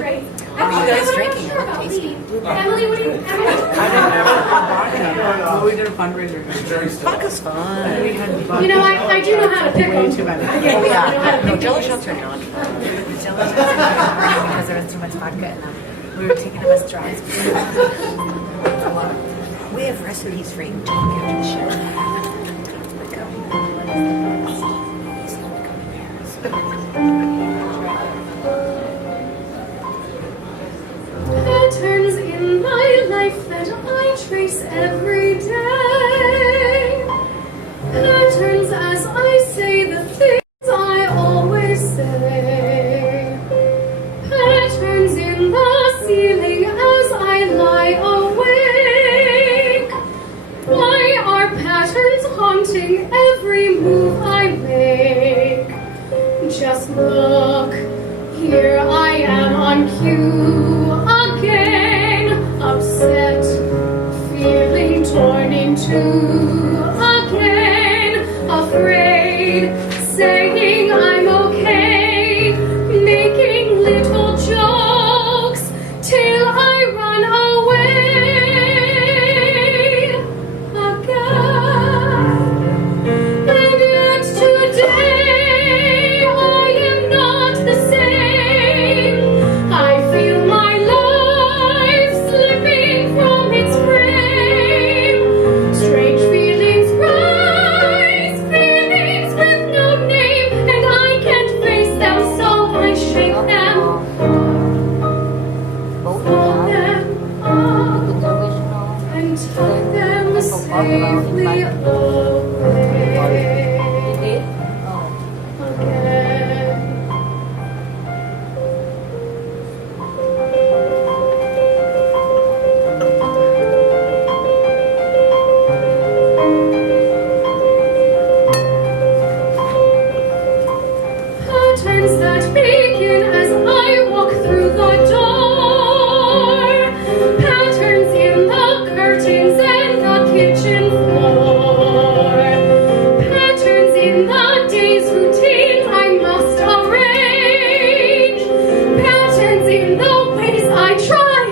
great. What are you guys drinking? Sure It about tasty. me. Emily, what do you? Emily? I didn't ever have vodka. Well, we did a fundraiser. Vodka's fun. We had vodka. You know, I do know how to pick Way them. too many. Oh, I know how to yeah. No, pick Jello them. shots are not fun. Jello shots are not fun because there was too much vodka in them. We were taking them as dries. It's a lot. We have recipes for you. Don't give to the show. Patterns in my life that I trace every day. Patterns as I say the things I always say. Patterns in the ceiling as I lie awake. Why are patterns haunting every move I make? Just look, here I am on cue again, upset, feeling torn in two again, afraid, saying I'm okay, making little jokes till I run away again. And yet today I am not the same. I feel my life slipping from its frame. Strange feelings rise, feelings with no name, and I can't face them, so I shake them, fold them up, and tuck them safely away again. Patterns that begin as I walk through the door. Patterns in the curtains and the kitchen floor. Patterns in the day's routine I must arrange. Patterns in the ways I try,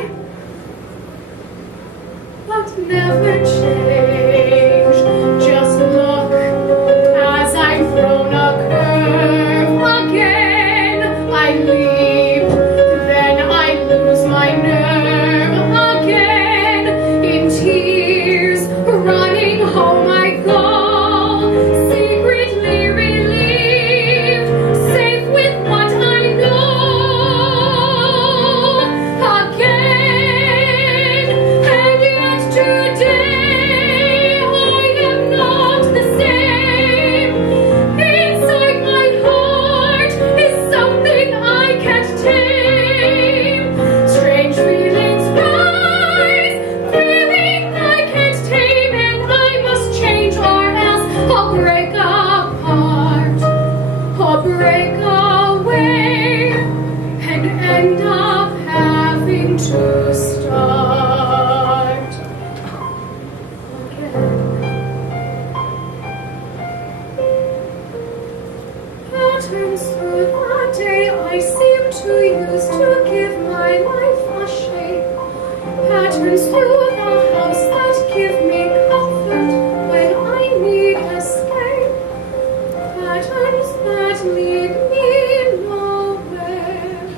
but never change. Just look as I'm thrown a curve again. I leap, then I lose my nerve again. In tears, running home I go, secretly relieved, safe with what I know again. And yet today I am not the same. Inside my heart is something I can't tame. Strange feelings rise, feeling I can't tame, and I must change or else I'll break apart, or break away, and end up having to start again. Patterns through the day I seem to use to give my life a shape. Patterns through the house that give me comfort when I need escape. Patterns that lead me nowhere.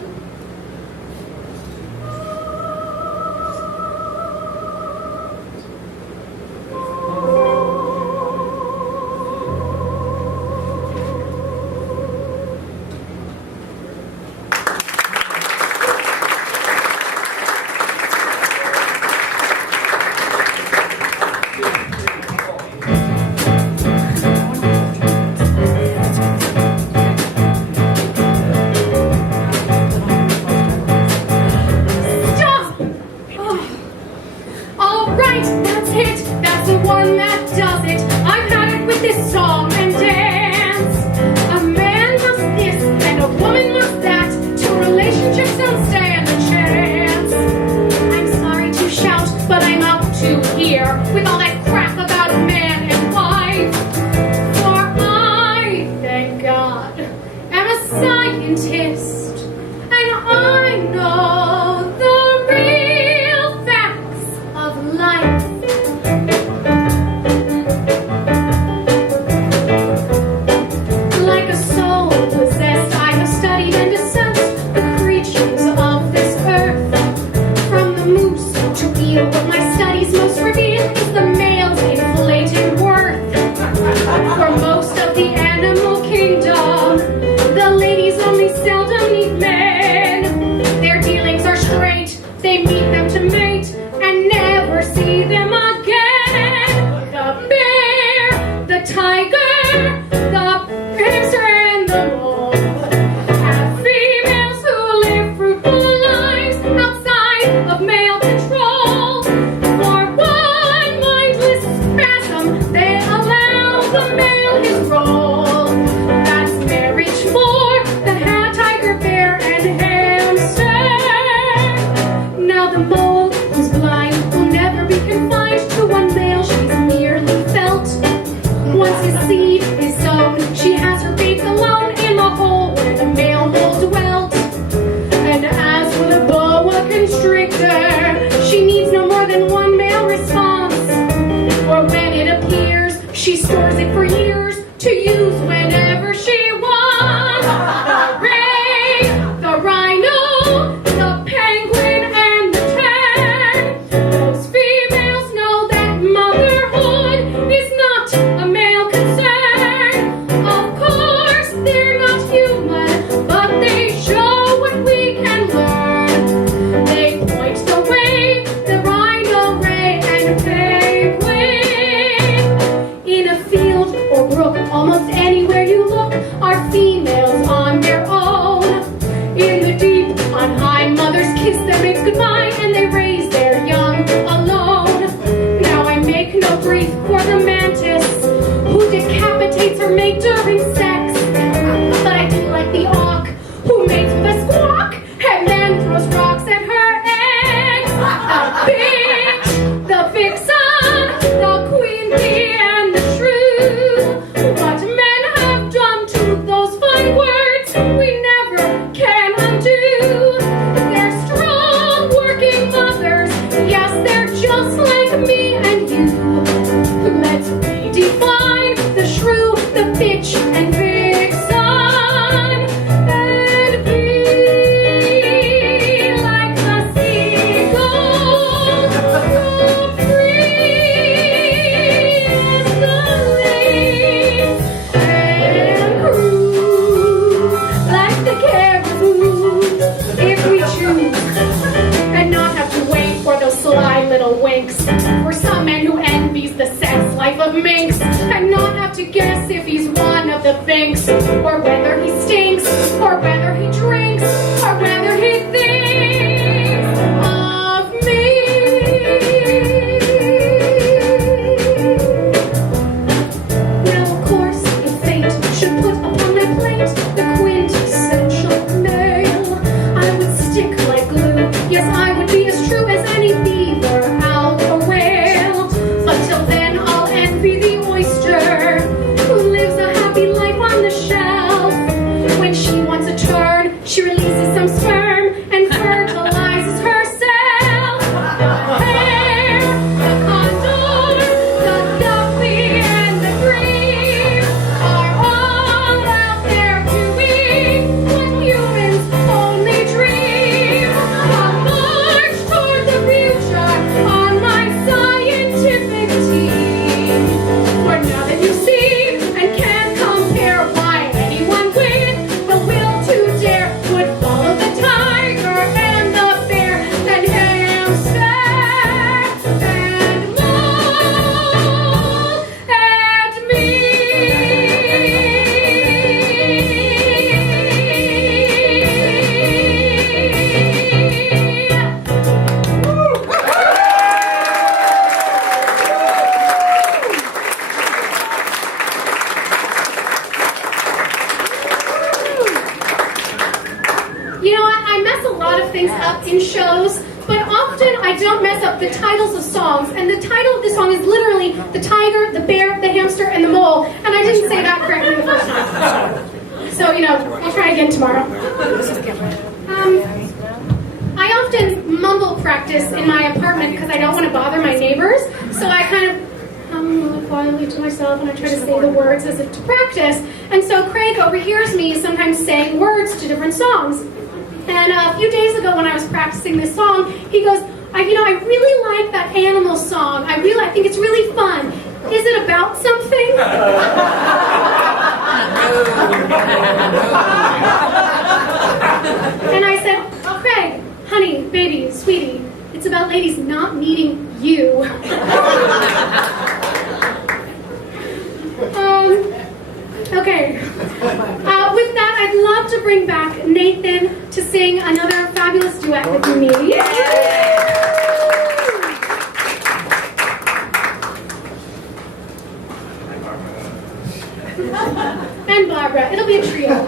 Stop! Oh. All right, that's it. That's the one that does it. I've had it with this song and dance. A man must this and a woman must that. Two relationships don't stand a chance. I'm sorry to shout, but I'm out to here with all that crap about a man and wife. For I, thank God, am a scientist, and I know She stores it for years to use whenever she wants. The ray, the rhino, the penguin, and the tan. Those females know that motherhood is not a male concern. Of course, they're not human, but they show what we can learn. They point the way, the rhino, ray, and penguin. In a field or brook, almost anywhere you look, are females on their own. In the deep, on high, mothers kiss their mates goodbye, and they raise their young alone. Now I make no brief for the mantis, who decapitates her mate during sex. But I do like the auk, who mates with a squawk, and then throws rocks at her eggs. The bitch, the vixen, the queen bee, and the shrew. What men have done to those fine words, we never can undo. They're strong, working mothers. Yes, they're just like me and you. Let's redefine the shrew, the bitch, and vixen, and be like the seagull, so free as the leaves, and cruise like the caribou, if we choose, and not have to wait for those sly little winks, for some man who envies the sex life of minks, and not have to guess if he's one of the finks, or whether he stinks, or whether he drinks, or whether he thinks of me. Now, of course, if fate should put upon my plate the quintessential male, I would stick like glue. Yes, I would be as true as any beaver, owl, or whale. Until then, I'll envy the oyster, who lives a happy life on the shelf. When she wants a turn, she releases some sperm and fertilizes herself. The hare, the condor, the guppy, and the grebe are all out there doing what humans only dream. I'll march toward the future on my scientific team. For now that you see and can't compare why anyone with the will to dare would follow the tiger and the bear and hamster and mole and me. You know, I mess a lot of things up in shows, but often I don't mess up the titles of songs. And the title of the song is literally The Tiger, the Bear, the Hamster, and the Mole. And I didn't say that correctly the first time. So, you know, I'll try again tomorrow. I often mumble practice in my apartment because I don't want to bother my neighbors. So I kind of hum quietly to myself and I try to say the words as if to practice. And so Craig overhears me sometimes saying words to different songs. And a few days ago when I was practicing this song, he goes, I really like that animal song. I think it's really fun. Is it about something? And I said, Craig, honey, baby, sweetie, it's about ladies not needing you. Okay. With that, I'd love to bring back Nathan to sing another fabulous duet with me. And Barbara. It'll be a trio.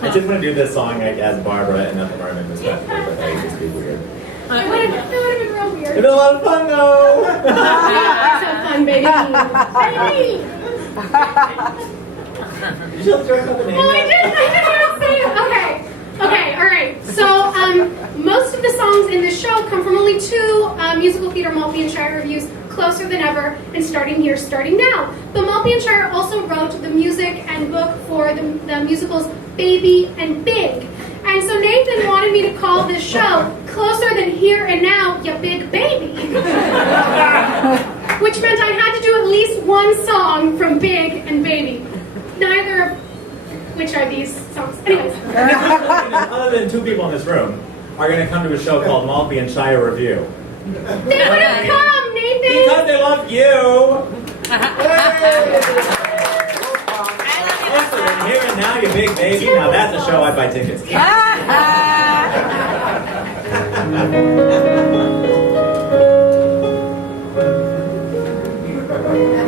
I just want to do this song as Barbara and Nathan Marken this time, but that would just be weird. That would have been real weird. It'd been a lot of fun though. So fun, baby. Hey. You should throw out the name. Oh, I didn't even say it. Okay, all right. So, most of the songs in this show come from only two musical theater Maltby and Shire reviews. Closer Than Ever, and Starting Here, Starting Now. But Maltby and Shire also wrote the music and book for the musicals Baby and Big. And so Nathan wanted me to call this show Closer Than Here and Now, Ya Big Baby. Which meant I had to do at least one song from Big and Baby. Neither of which are these songs. Anyways. Other than two people in this room are going to come to a show called Maltby and Shire Review. They would have come, Nathan! Because they love you! Closer Than Here and Now, You Big Baby. Now that's a show I'd buy tickets to.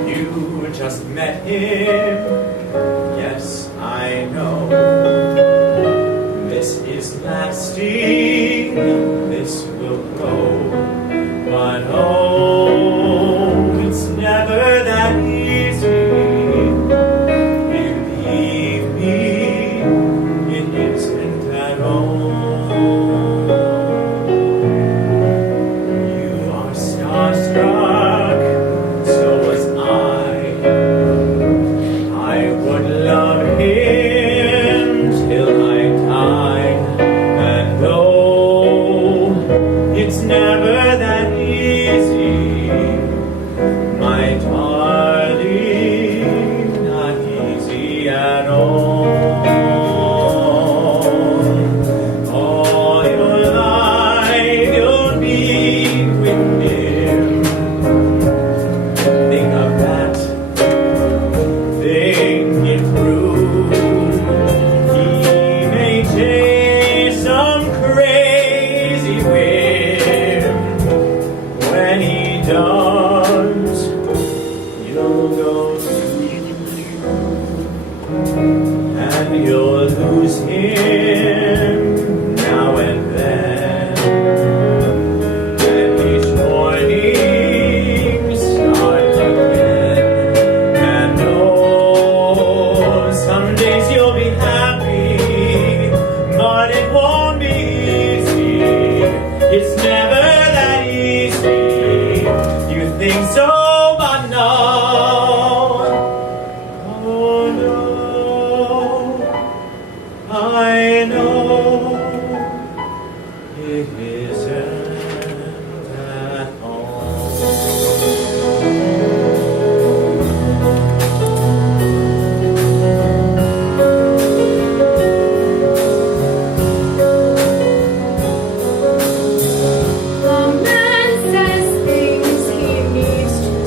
You just met him. Yes, I know. This is lasting. This will grow. But oh, it's never that easy. Believe me, it isn't at all. You are starstruck, so was I. I would love him till I died. And though it's never that easy, my darling, not easy at all. All your life you'll be with him. Think of that, think it through. He may chase some crazy whim. When he does, you'll go too, and you'll lose him now and then. And each morning starts again. And oh, some days you'll be happy, but it won't be easy. It's never that easy. You think so, but no. Oh no, I know it isn't at all. A man says things he needs to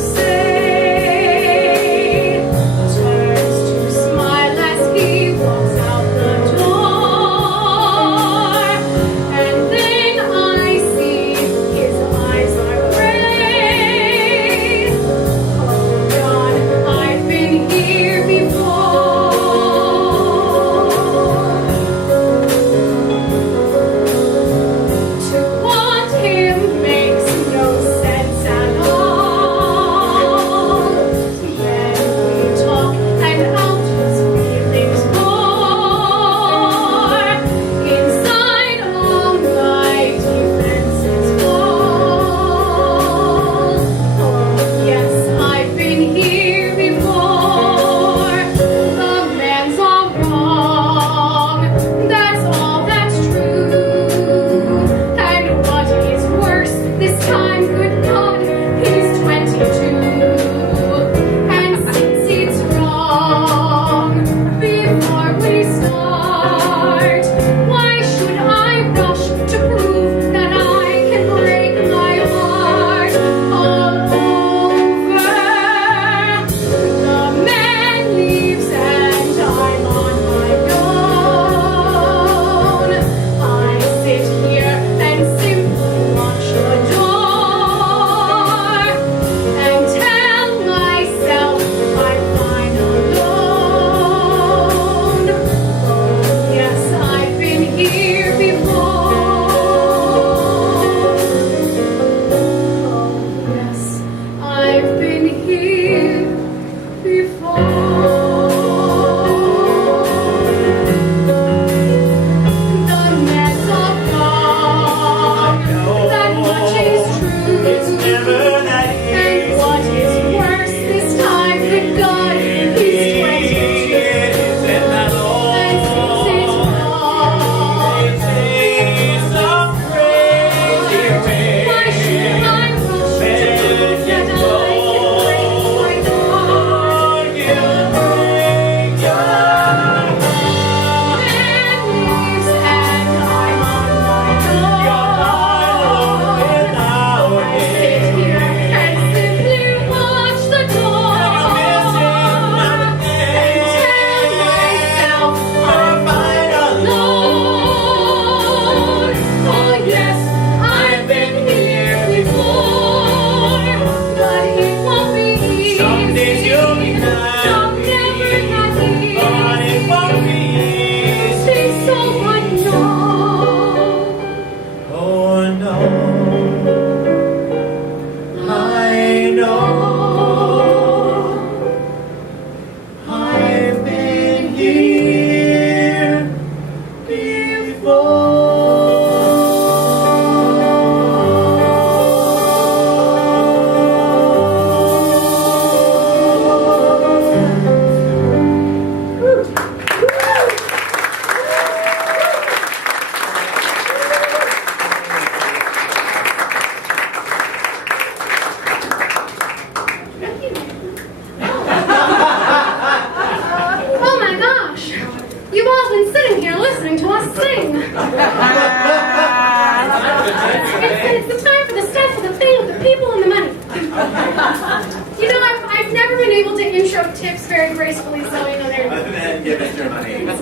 You know, I've never been able to intro tips very gracefully, so you know they're... Other than give us your money. The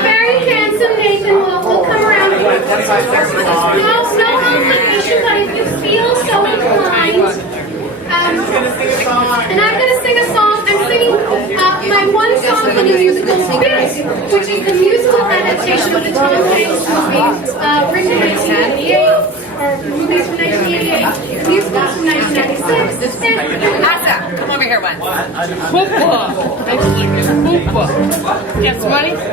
very handsome Nathan will come around. No obligation, but if you feel so inclined. And I'm going to sing a song. I'm singing my one song from the musical Big, which is the musical adaptation of the Tom Hanks movie, written in 1988. Or movies from 1988, musicals from 1996. Asa, come over here once. Yes, money? Oh, I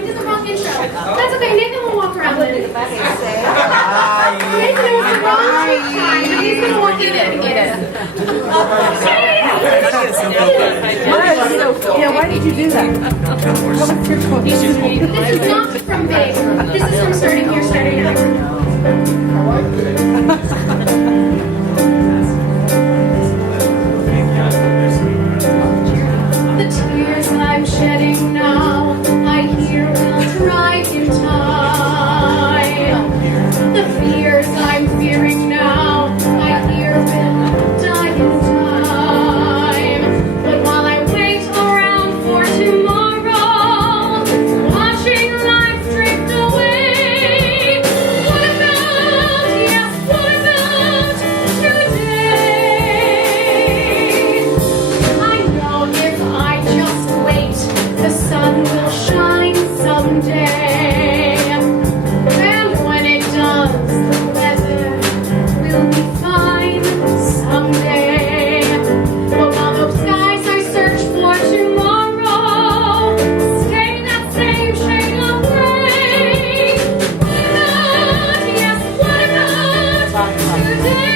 did the wrong intro. That's okay, Nathan will walk around with it. Nathan, it was the wrong time. He's going to walk in and get it. Yeah, why did you do that? This is not from Big. This is from Starting Here, Starting Now. The tears I'm shedding now, I hear will dry in time. The fears I'm fearing now, I hear will die in time. But while I wait around for tomorrow, watching life drift away, what about, yes, what about today? I know if I just wait, the sun will shine someday. And when it does, the weather will be fine someday. But while those skies I search for tomorrow stay that same shade of gray, what about, yes, what about today?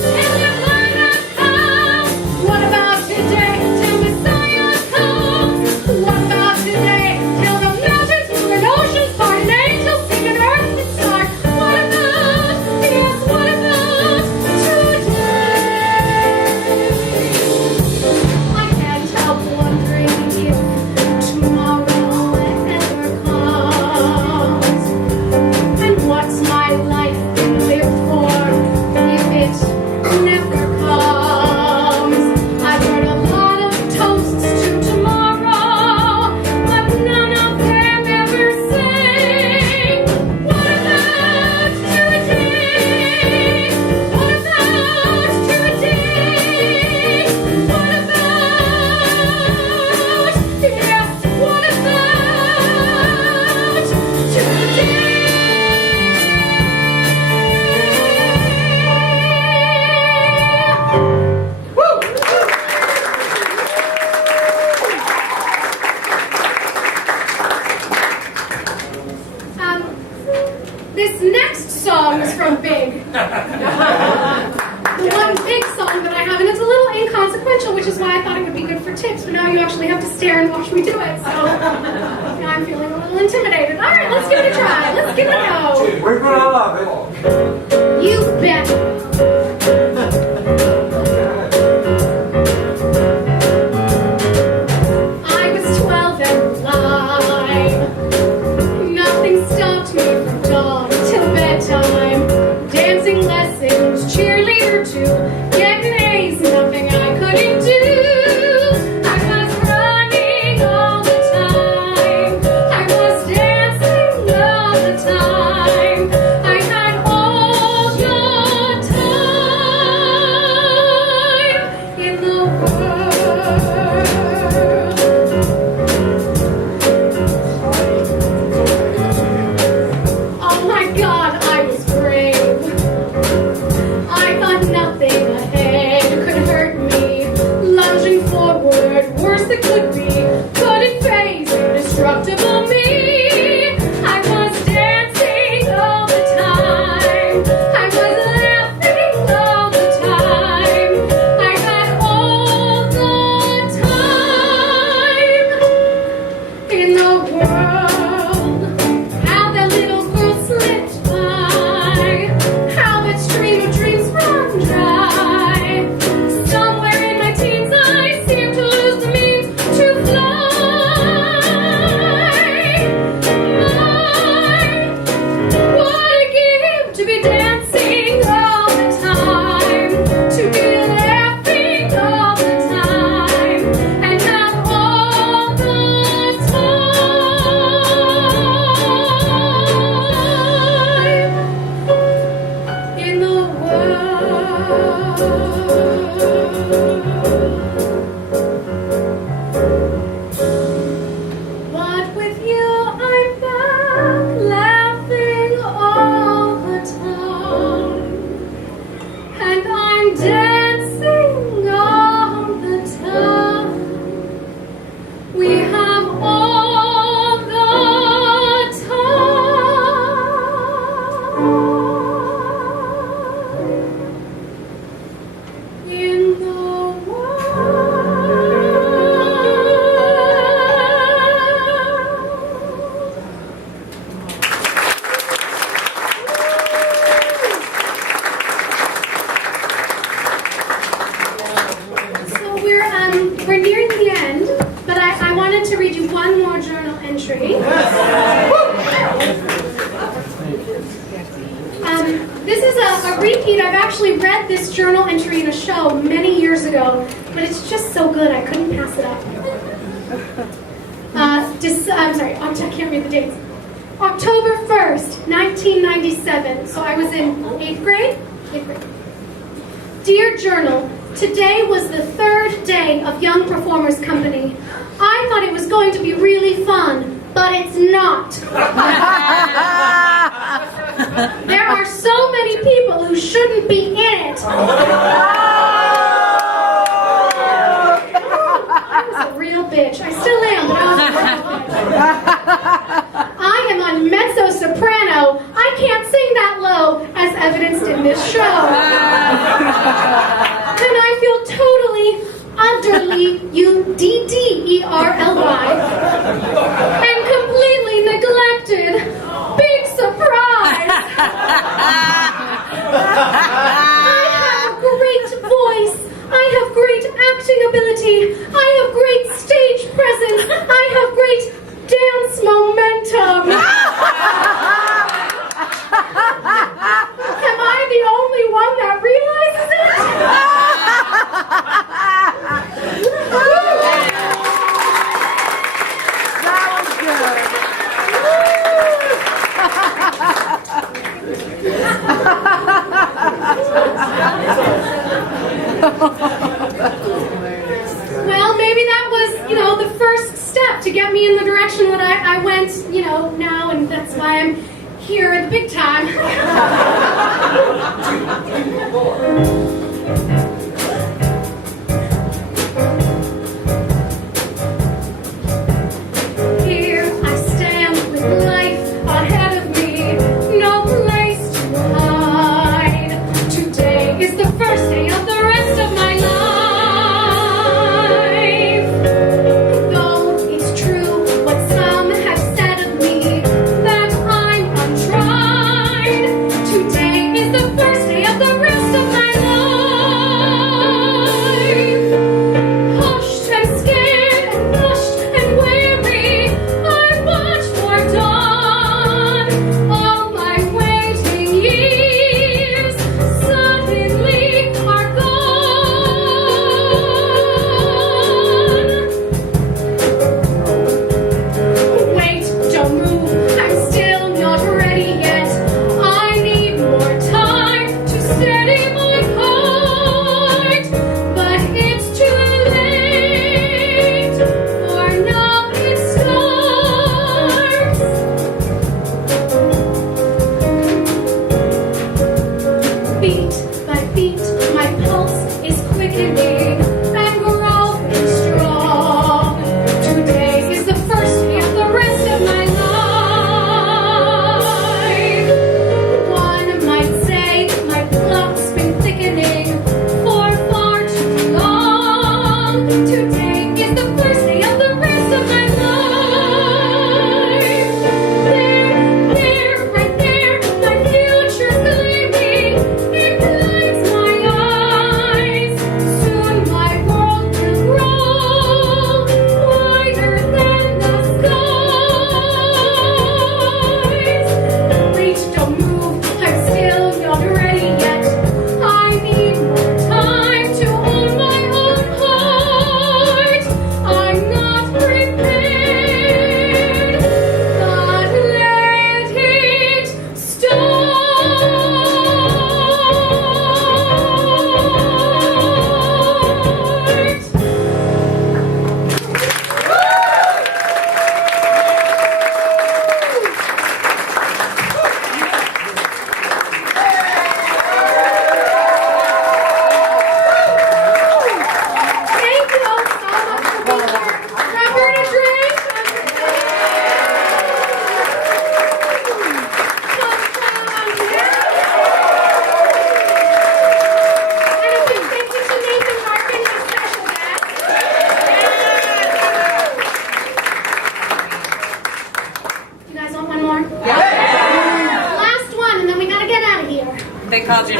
Till the climate comes, what about today? Till Messiah comes, what about today? Till the mountains move and oceans part and angels sing and earth and start. What about, yes, what about today? I can't help wondering if tomorrow ever comes. And what's my life been lived for if it never comes? I've heard a lot of toasts to tomorrow, but none of them ever sing. What about today? What about today? What about, yes, what about today? This next song is from Big. The one big song that I have, and it's a little inconsequential, which is why I thought it would be good for tips, but now you actually have to stare and watch me do it, so now I'm feeling a little intimidated. All right, let's give it a try. Let's give it a go. We're gonna love it. You bet. I was 12 and alive. Nothing stopped me from dawn till bedtime. Dancing lessons, cheerleader too. Getting A's, nothing I couldn't do. I was running all the time. I was dancing all the time. I had all the time in the world. Oh my God, I was brave. I thought nothing the world. But with you I'm back, laughing all the time, and I'm dancing all the time. We have all the time in the we're nearing the end, but I wanted to read you one more journal entry. This is a repeat. I've actually read this journal entry in a show many years ago, but it's just so good I couldn't pass it up. I'm sorry, I can't read the dates. October 1st, 1997. So I was in 8th grade? 8th grade. Dear Journal, today was the 3rd day of Young Performers Company. I thought it was going to be really fun, but it's not. There are so many people who shouldn't be in it. I was a real bitch. I still am, but I was a real bitch. I am on mezzo-soprano. I can't sing that low, as evidenced in this show. And I feel totally, utterly, UDDERLY, and completely neglected. Big surprise! I have a great voice. I have great acting ability. I have great stage presence. I have great dance momentum. Am I the only one that realizes it? That was good. Well, maybe that was, the first step to get me in the direction that I went, now, and that's why I'm here at the big time. Here I stand with life ahead of me, no place to hide. Today is the first day of the rest of my life. Though it's true what some have said of me, that I'm untried. Today is the first day of the rest of my life. Hushed and scared and flushed and weary, I watch for dawn. All my waiting years suddenly are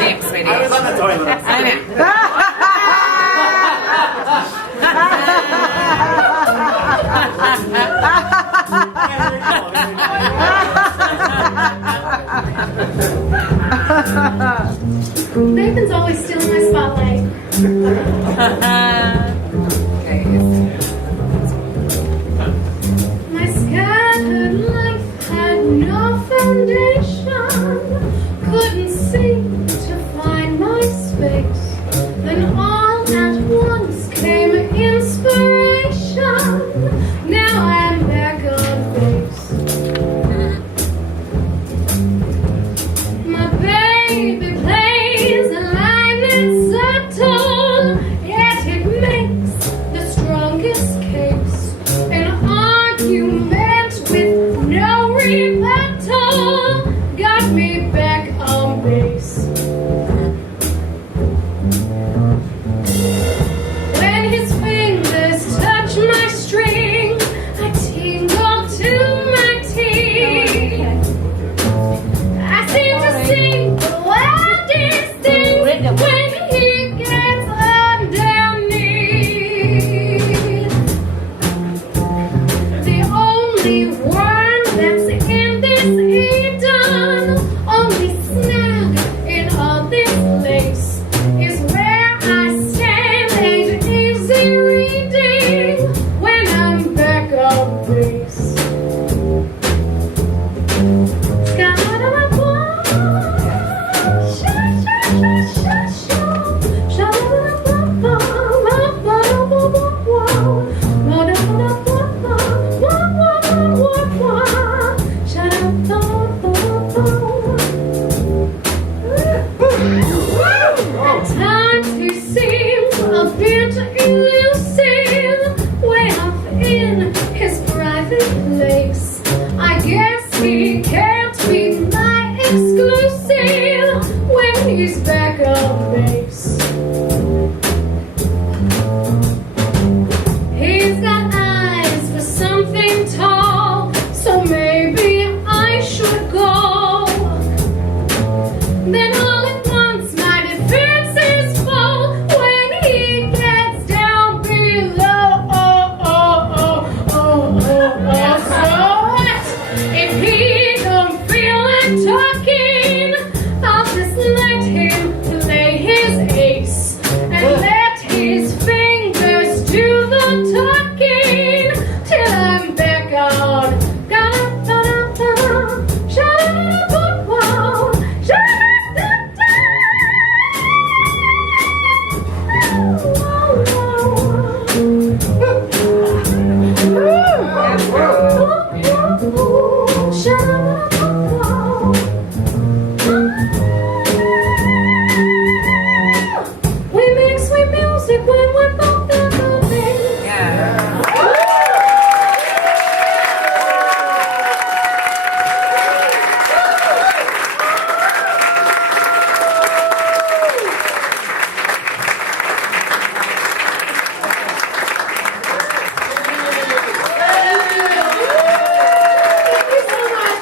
Thanks, sweetie. I was on the toilet. I Nathan's always stealing my spotlight. My scattered life had no foundation, couldn't seem to find my space. Then all at once came inspiration. Now I'm back on base. My baby plays a line that's subtle, yet it makes the strongest case. An argument with no rebuttal got me back on base. When his fingers touch my string, I tingle to my teeth. I seem to sing the wildest thing when he gets underneath. The only one that's in this Eden, only snag in all this lace, is where I stand and easy reading when I'm back on base. At times he seems a bit elusive, way off in his private place. I guess he can't be my exclusive when he's back on base. He's got eyes for something tall, so maybe I should go. Then all at once my defenses fall when he gets down below. So what if he don't feel like talking? I'll just let him play his ace and let his fingers do the talking till I'm back on. We make sweet music when we're both in the base. Yeah. Thank you so much.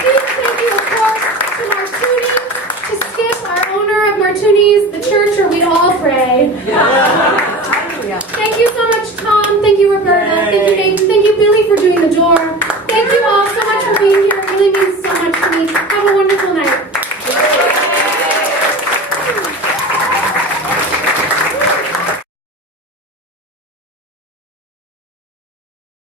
Big thank you, of course, to Martuni, to Skip, our owner of Martuni's, the church where we all pray.